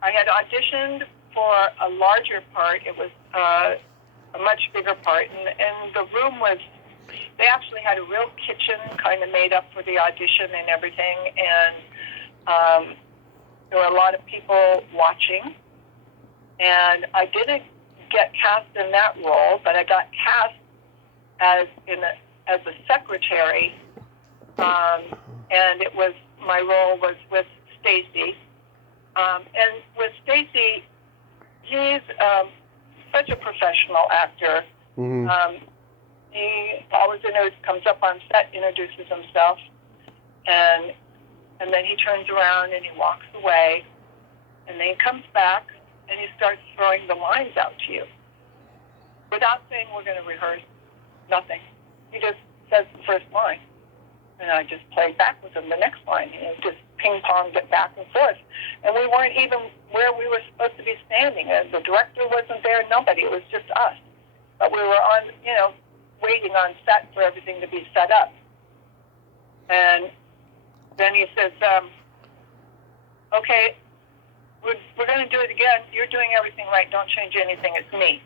had auditioned for a larger part. It was a much bigger part, and the room was, they actually had a real kitchen kind of made up for the audition and everything, and there were a lot of people watching, and I didn't get cast in that role, but I got cast as a secretary, and it was, my role was with Stacy, and with Stacy, he's such a professional actor. Mm-hmm. He always comes up on set, introduces himself, and then he turns around and he walks away, and then he comes back and he starts throwing the lines out to you without saying we're going to rehearse. Nothing. He just says the first line, and I just play back with him the next line. And just ping-ponged it back and forth. And we weren't even where we were supposed to be standing. And the director wasn't there, nobody. It was just us. But we were on, you know, waiting on set for everything to be set up. And then he says, okay, we're going to do it again. You're doing everything right. Don't change anything. It's me.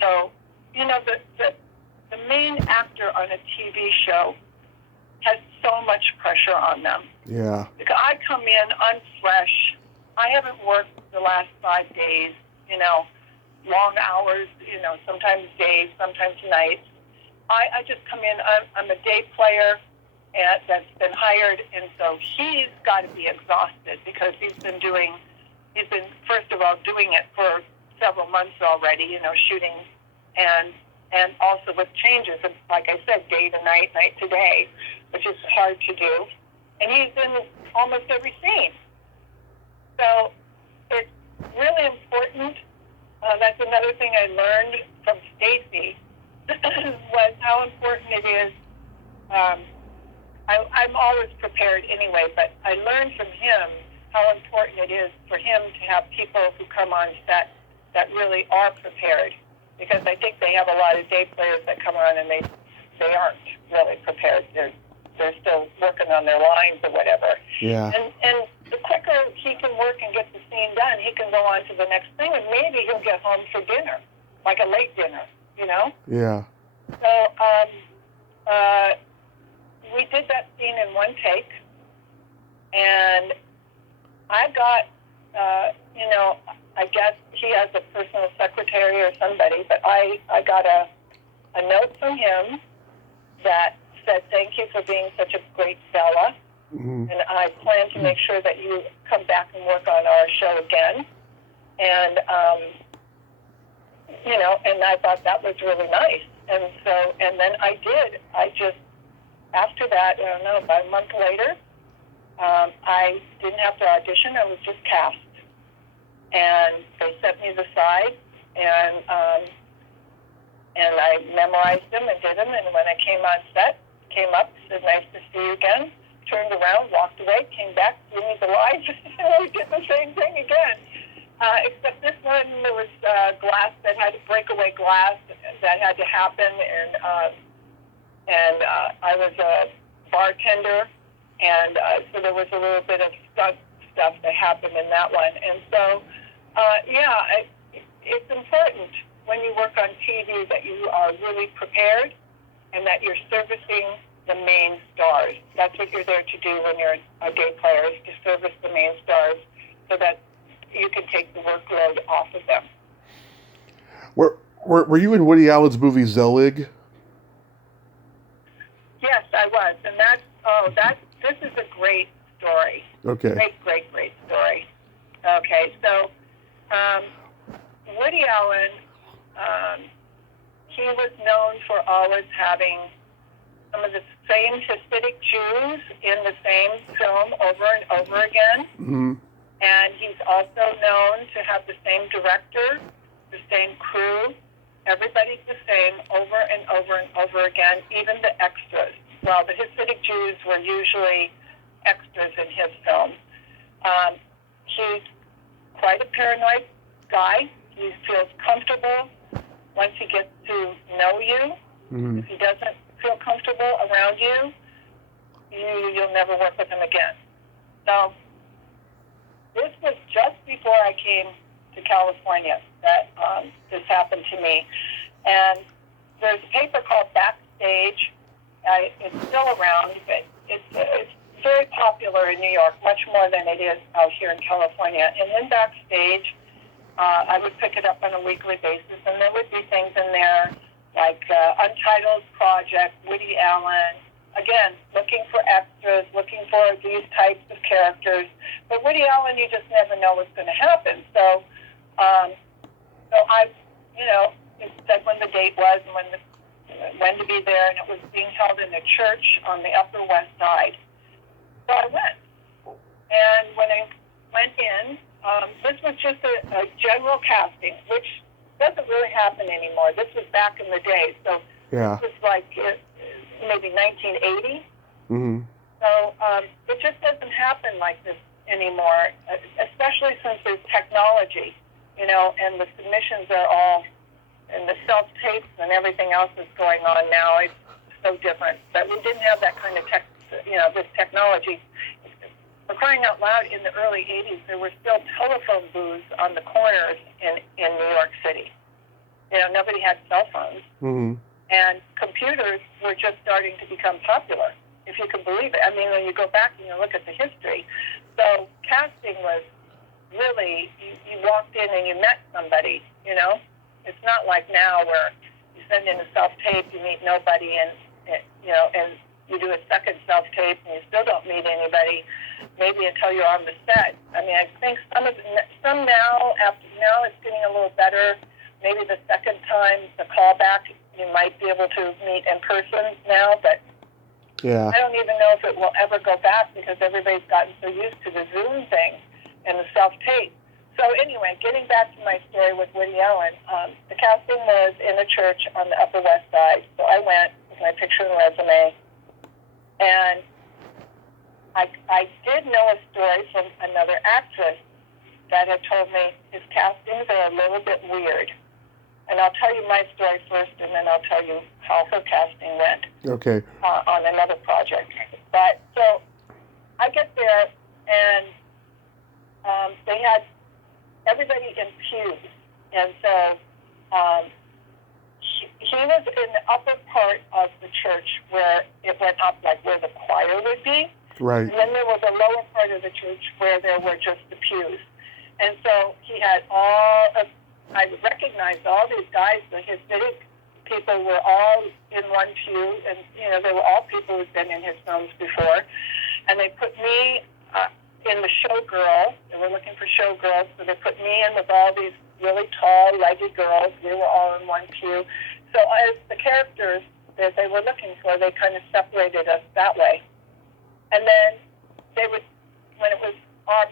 So, you know, the main actor on a TV show has so much pressure on them. Yeah. Because I come in, I'm fresh. I haven't worked the last 5 days, you know, long hours, you know, sometimes days, sometimes nights. I just come in, I'm a day player that's been hired, and so he's got to be exhausted because he's been first of all doing it for several months already, you know, shooting, and also with changes of, like I said, day to night, night to day, which is hard to do. And he's in almost every scene. So it's really important. That's another thing I learned from Stacy was how important it is. I'm always prepared anyway, but I learned from him how important it is for him to have people who come on set that really are prepared. Because I think they have a lot of day players that come on and they aren't really prepared. They're still working on their lines or whatever. Yeah. And the quicker he can work and get the scene done, he can go on to the next thing, and maybe he'll get home for dinner, like a late dinner, you know? Yeah. So we did that scene in one take, and I got, you know, I guess he has a personal secretary or somebody, but I got a note from him that said, thank you for being such a great fella, and I plan to make sure that you come back and work on our show again. And, you know, and I thought that was really nice. And so, and then I did. After that, I don't know, about a month later, I didn't have to audition. I was just cast. And they set me aside, and I memorized them and did them. And when I came on set, came up, said, "Nice to see you again." Turned around, walked away, came back, threw me the lines, and we did the same thing again. Except this one, there was glass that had breakaway glass that had to happen, and I was a bartender, and so there was a little bit of stunt stuff that happened in that one. And so, it's important when you work on TV that you are really prepared and that you're servicing the main stars. That's what you're there to do when you're a day player, is to service the main stars so that you can take the workload off of them. Were you in Woody Allen's movie Zelig? Yes, I was. And this is a great story. Okay. Great story. Okay, so Woody Allen, he was known for always having some of the same Hasidic Jews in the same film over and over again. Mm-hmm. And he's also known to have the same director, the same crew. Everybody's the same over and over and over again, even the extras. Well, the Hasidic Jews were usually extras in his films. He's quite a paranoid guy. He feels comfortable once he gets to know you. Mm-hmm. If he doesn't feel comfortable around you, you'll never work with him again. So this was just before I came to California that this happened to me. And there's a paper called Backstage. It's still around, but it's very popular in New York, much more than it is out here in California. And in Backstage, I would pick it up on a weekly basis, and there would be things in there like Untitled Project, Woody Allen, again, looking for extras, looking for these types of characters. But Woody Allen, you just never know what's going to happen. So I, it said when the date was and when to be there, and it was being held in a church on the Upper West Side. So I went. And when I went in, this was just a general casting, which doesn't really happen anymore. This was back in the day. So yeah. This was like maybe 1980. Mm-hmm. So it just doesn't happen like this anymore, especially since there's technology, and the submissions are all, and the self-tapes and everything else that's going on now. It's so different. But we didn't have that kind of this technology. For crying out loud, in the early 80s, there were still telephone booths on the corners in New York City. Nobody had cell phones. Mm-hmm. And computers were just starting to become popular, if you can believe it. I mean, when you go back and you look at the history. So casting was really, you walked in and you met somebody, It's not like now where you send in a self-tape, you meet nobody, and you do a second self-tape and you still don't meet anybody, maybe until you're on the set. I mean, I think some now it's getting a little better. Maybe the second time, the callback, you might be able to meet in person now, but yeah. I don't even know if it will ever go back because everybody's gotten so used to the Zoom thing and the self-tape. So anyway, getting back to my story with Woody Allen, the casting was in a church on the Upper West Side. So I went with my picture and resume, and I did know a story from another actress that had told me his castings are a little bit weird. And I'll tell you my story first, and then I'll tell you how her casting went. Okay. On another project. But so I get there, and they had everybody in pews, and so he was in the upper part of the church where it went up, like where the choir would be. Right. And then there was a lower part of the church where there were just the pews. And so he had I recognized all these guys, the Hasidic people were all in one pew, and, they were all people who'd been in his films before. And they put me in the showgirl. They were looking for showgirls, so they put me in with all these really tall, legged girls. We were all in one pew. So as the characters that they were looking for, they kind of separated us that way. And then they would, when it was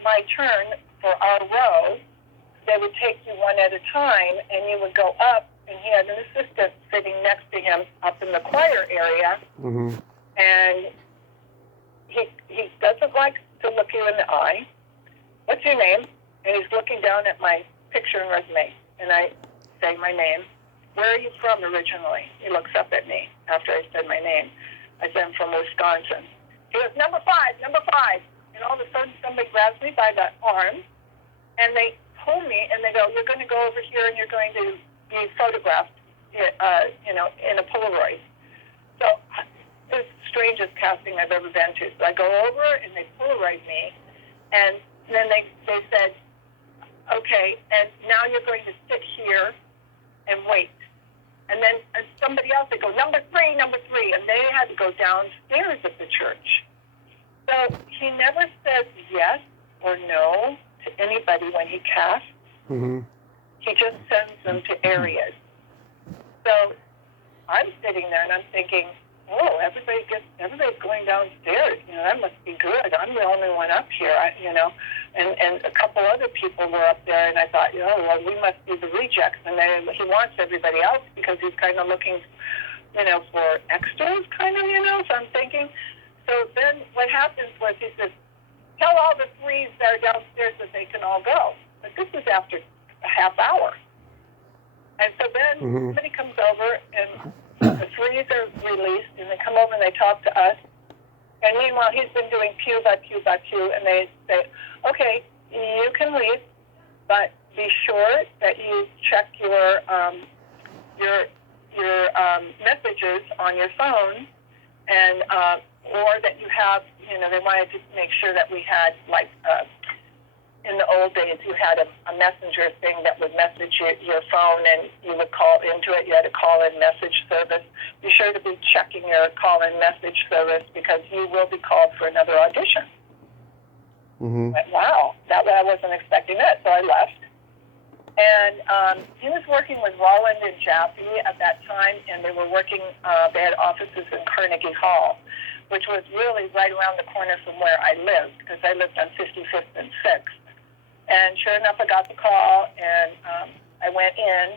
my turn for our row, they would take you one at a time, and you would go up, and he had an assistant sitting next to him up in the choir area, and he doesn't like to look you in the eye. What's your name? And he's looking down at my picture and resume, and I say my name. Where are you from originally? He looks up at me after I said my name. I said, I'm from Wisconsin. He goes, number five. And all of a sudden, somebody grabs me by the arm, and they pull me, and they go, you're going to go over here, and you're going to be photographed, in a Polaroid. So it was the strangest casting I've ever been to. So I go over, and they Polaroid me, and then they said, okay, and now you're going to sit here and wait. And then somebody else, they go, number three, and they had to go downstairs at the church. So he never says yes or no to anybody when he casts. He just sends them to areas. So I'm sitting there and I'm thinking, oh, everybody's going downstairs. That must be good. I'm the only one up here, and a couple other people were up there, and I thought, well, we must be the rejects. And then he wants everybody else because he's kind of looking, for extras, So I'm thinking. So then what happens was he says, tell all the threes that are downstairs that they can all go. But this is after a half hour. And so then somebody comes over, and the threes are released, and they come over and they talk to us. And meanwhile, he's been doing pew by pew by pew, and they say, okay, you can leave, but be sure that you check your messages on your phone, and or that you have, they wanted to make sure that we had, like, in the old days, you had a messenger thing that would message your phone, and you would call into it. You had a call-in message service. Be sure to be checking your call-in message service because you will be called for another audition. I went, wow, I wasn't expecting that, so I left. And he was working with Roland and Jaffe at that time, and they were working, they had offices in Carnegie Hall, which was really right around the corner from where I lived, because I lived on 55th and 6th. And sure enough, I got the call, and I went in.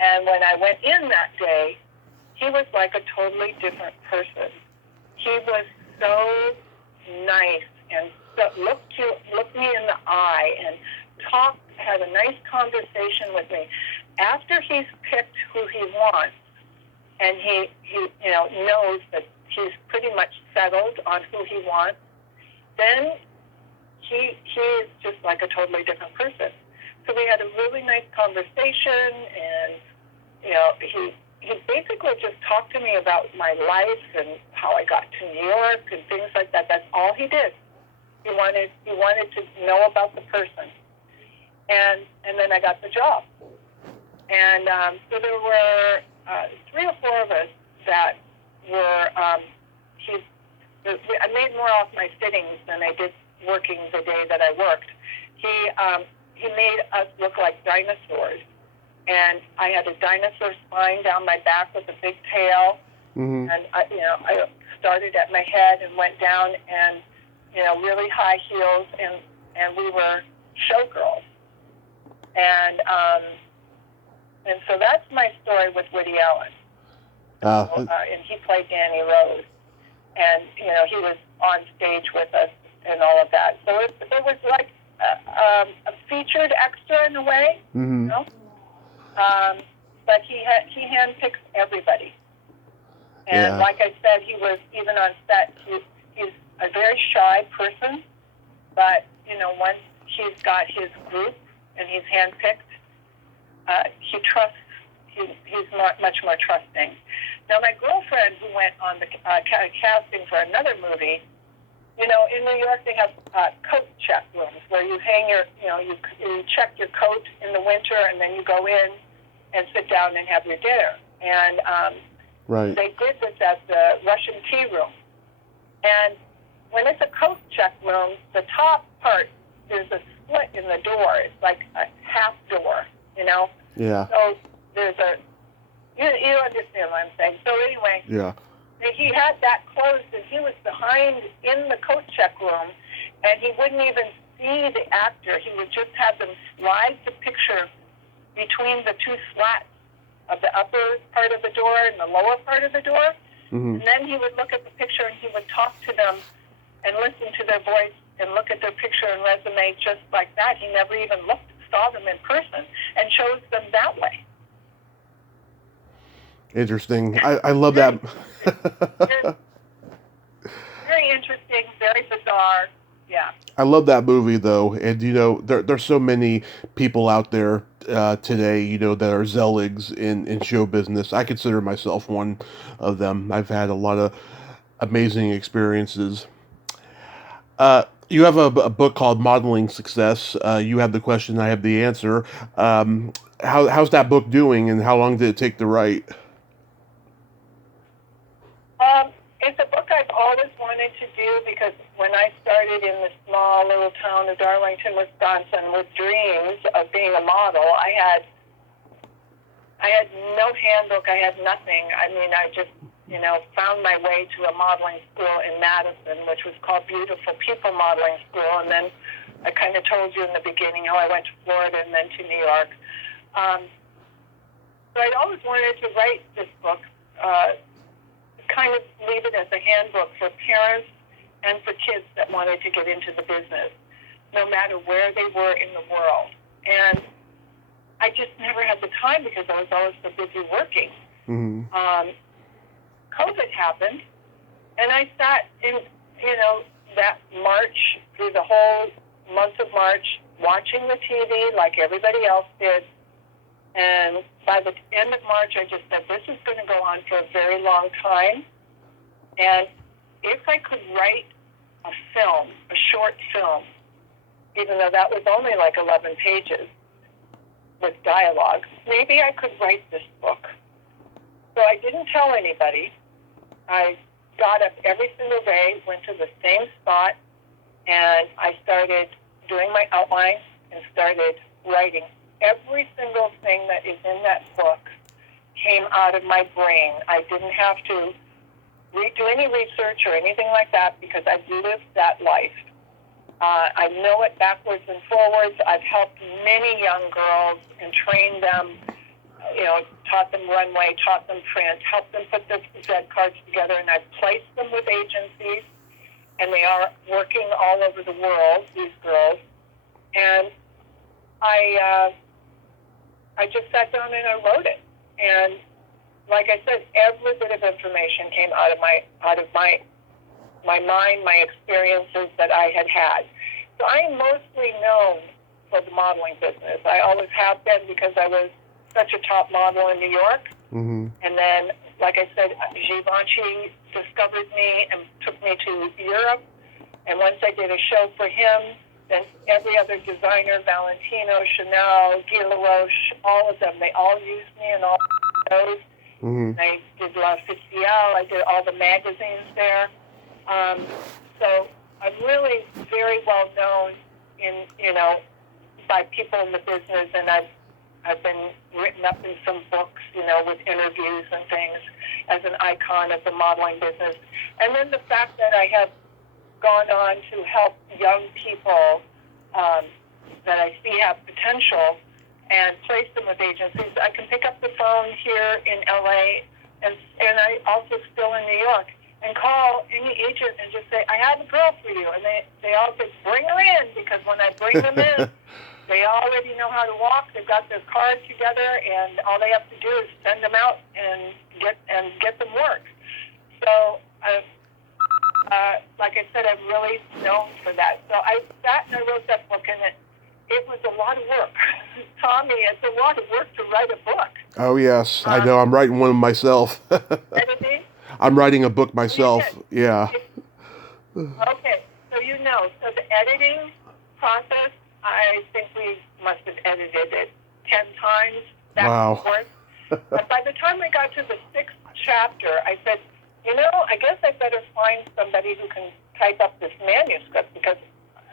And when I went in that day, he was like a totally different person. He was so nice and looked me in the eye and had a nice conversation with me. After he's picked who he wants, and he knows that he's pretty much settled on who he wants, then he is just like a totally different person. So we had a really nice conversation, and he basically just talked to me about my life and how I got to New York and things like that. That's all he did. He wanted to know about the person, and then I got the job. And so there were 3 or 4 of us that were. I made more off my sittings than I did working the day that I worked. He made us look like dinosaurs, and I had a dinosaur spine down my back with a big tail, and I started at my head and went down, and really high heels, and we were showgirls, and so that's my story with Woody Allen. And he played Danny Rose, and he was on stage with us and all of that. So it was like a featured extra in a way, but he handpicks everybody. And like I said, he was, even on set, he's a very shy person, but once he's got his group and he's handpicked, he trusts. He's much more trusting. Now, my girlfriend who went on the casting for another movie, in New York they have coat check rooms where you hang you check your coat in the winter, and then you go in and sit down and have your dinner. And they did this at the Russian tea room. And when it's a coat check room, the top part, there's a split in the door. It's like a half door, Yeah. So there's you understand what I'm saying. So anyway, he had that closed, and he was behind in the coat check room, and he wouldn't even see the actor, he would just have them slide the picture between the two slats of the upper part of the door and the lower part of the door. And then he would look at the picture and he would talk to them and listen to their voice and look at their picture and resume just like that. He never even saw them in person and chose them that way. Interesting. I love that. Very interesting, very bizarre. Yeah. I love that movie, though. And, you know, there's so many people out there today, you know, that are zealots in show business. I consider myself one of them. I've had a lot of amazing experiences. You have a book called Modeling Success. You have the question, I have the answer. How's that book doing, and how long did it take to write? It's a book I've always wanted to do, because when I started in the small little town of Darlington, Wisconsin, with dreams of being a model, I had no handbook. I had nothing. I mean, I just, you know, found my way to a modeling school in Madison, which was called Beautiful People Modeling School. And then I kind of told you in the beginning how I went to Florida and then to New York. So I'd always wanted to write this book, kind of leave it as a handbook for parents and for kids that wanted to get into the business, no matter where they were in the world. And I just never had the time because I was always so busy working. COVID happened, and I sat in, you know, that March, through the whole month of March, watching the TV like everybody else did. And by the end of March, I just said, this is going to go on for a very long time. And if I could write a film, a short film, even though that was only like 11 pages with dialogue, maybe I could write this book. So I didn't tell anybody. I got up every single day, went to the same spot, and I started doing my outline and started writing. Every single thing that is in that book came out of my brain. I didn't have to do any research or anything like that, because I've lived that life. I know it backwards and forwards. I've helped many young girls and trained them, you know, taught them runway, taught them print, helped them put their Z cards together, and I've placed them with agencies, and they are working all over the world, these girls. And I just sat down and I wrote it. And like I said, every bit of information came out of my mind, my experiences that I had had. So I am mostly known for the modeling business. I always have been, because I was such a top model in New York. And then, like I said, Givenchy discovered me and took me to Europe. And once I did a show for him, then every other designer, Valentino, Chanel, Guy Laroche, all of them, they all used me in all those. I did La Oficial, I did all the magazines there. So I'm really very well known in, you know, by people in the business, and I've been written up in some books, you know, with interviews and things, as an icon of the modeling business. And then the fact that I have gone on to help young people that I see have potential and place them with agencies. I can pick up the phone here in LA and I also still in New York, and call any agent and just say, I have a girl for you. And they all say, bring her in, because when I bring them in, they already know how to walk. They've got their cards together, and all they have to do is send them out and get them work. So, like I said, I'm really known for that. So I sat and I wrote that book, and it was a lot of work. Tommy, it's a lot of work to write a book. Oh, yes. I know. I'm writing one myself. Editing? I'm writing a book myself. Yeah. Okay. So you know. So the editing process, I think we must have edited it 10 times back and forth. But by the time I got to the 6th chapter, I said, you know, I guess I better find somebody who can type up this manuscript, because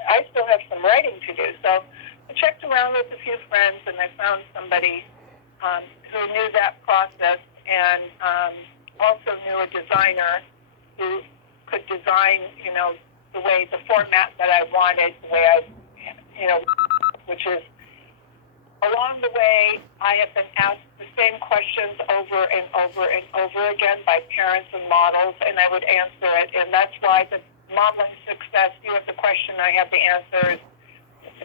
I still have some writing to do. So I checked around with a few friends, and I found somebody who knew that process, and also knew a designer who could design, you know, the format that I wanted, the way I which is along the way, I have been asked the same questions over and over and over again by parents and models, and I would answer it. And that's why the modeling success, you have the question, I have the answers,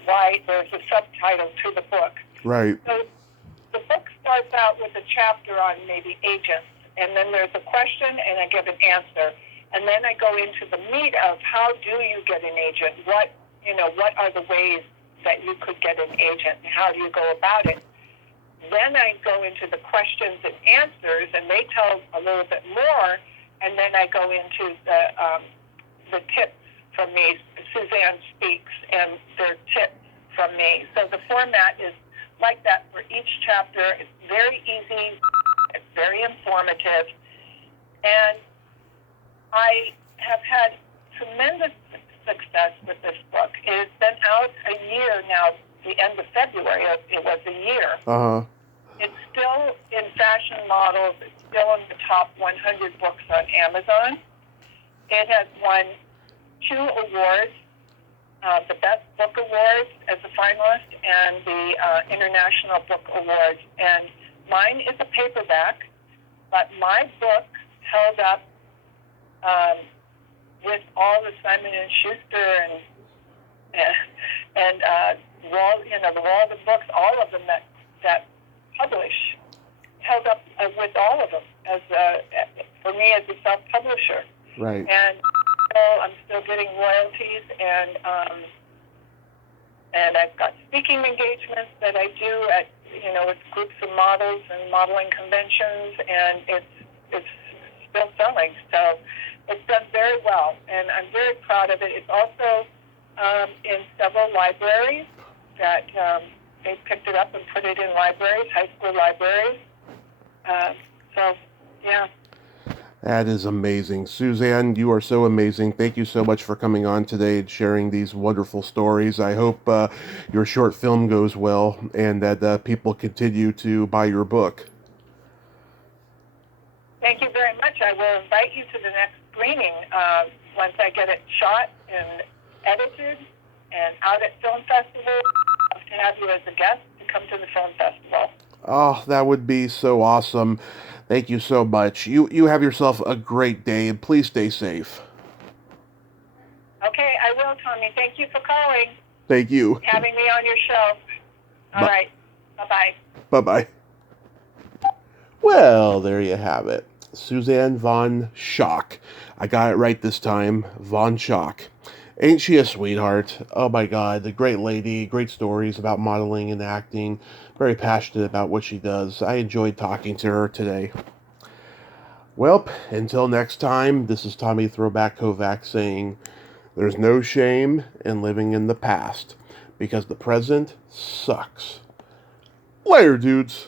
why there's a subtitle to the book. Right. So the book starts out with a chapter on maybe agents, and then there's a question, and I give an answer. And then I go into the meat of how do you get an agent? What are the ways that you could get an agent, and how do you go about it? Then I go into the questions and answers, and they tell a little bit more, and then I go into the tips from me. Suzanne speaks, and their tips from me. So the format is like that for each chapter. It's very easy. It's very informative. And I have had tremendous success with this book. It's been out a year now, the end of February. It was a year. Uh-huh. It's still in Fashion Models. It's still in the top 100 books on Amazon. It has won 2 awards, the Best Book Award as a finalist and the International Book Award. And mine is a paperback, but my book held up with all the Simon and Schuster and the Walden books, all of them that publish, held up with all of them as for me as a self-publisher. Right. And I'm still getting royalties, and I've got speaking engagements that I do at with groups of models and modeling conventions, and it's still selling. So it's done very well, and I'm very proud of it. It's also in several libraries that they picked it up and put it in libraries, high school libraries. So, yeah. That is amazing. Suzanne, you are so amazing. Thank you so much for coming on today and sharing these wonderful stories. I hope your short film goes well and that people continue to buy your book. Thank you very much. I will invite you to the next screening once I get it shot and edited and out at film festival. I'd love to have you as a guest to come to the film festival. Oh, that would be so awesome. Thank you so much. You have yourself a great day, and please stay safe. Okay, I will, Tommy. Thank you for calling. Thank you. Having me on your show. All right. Bye-bye. Bye-bye. Well, there you have it. Suzanne von Schaack. I got it right this time. Von Schaack. Ain't she a sweetheart? Oh my God, the great lady, great stories about modeling and acting. Very passionate about what she does. I enjoyed talking to her today. Well, until next time, this is Tommy Throwback Kovac saying, there's no shame in living in the past, because the present sucks. Later, dudes.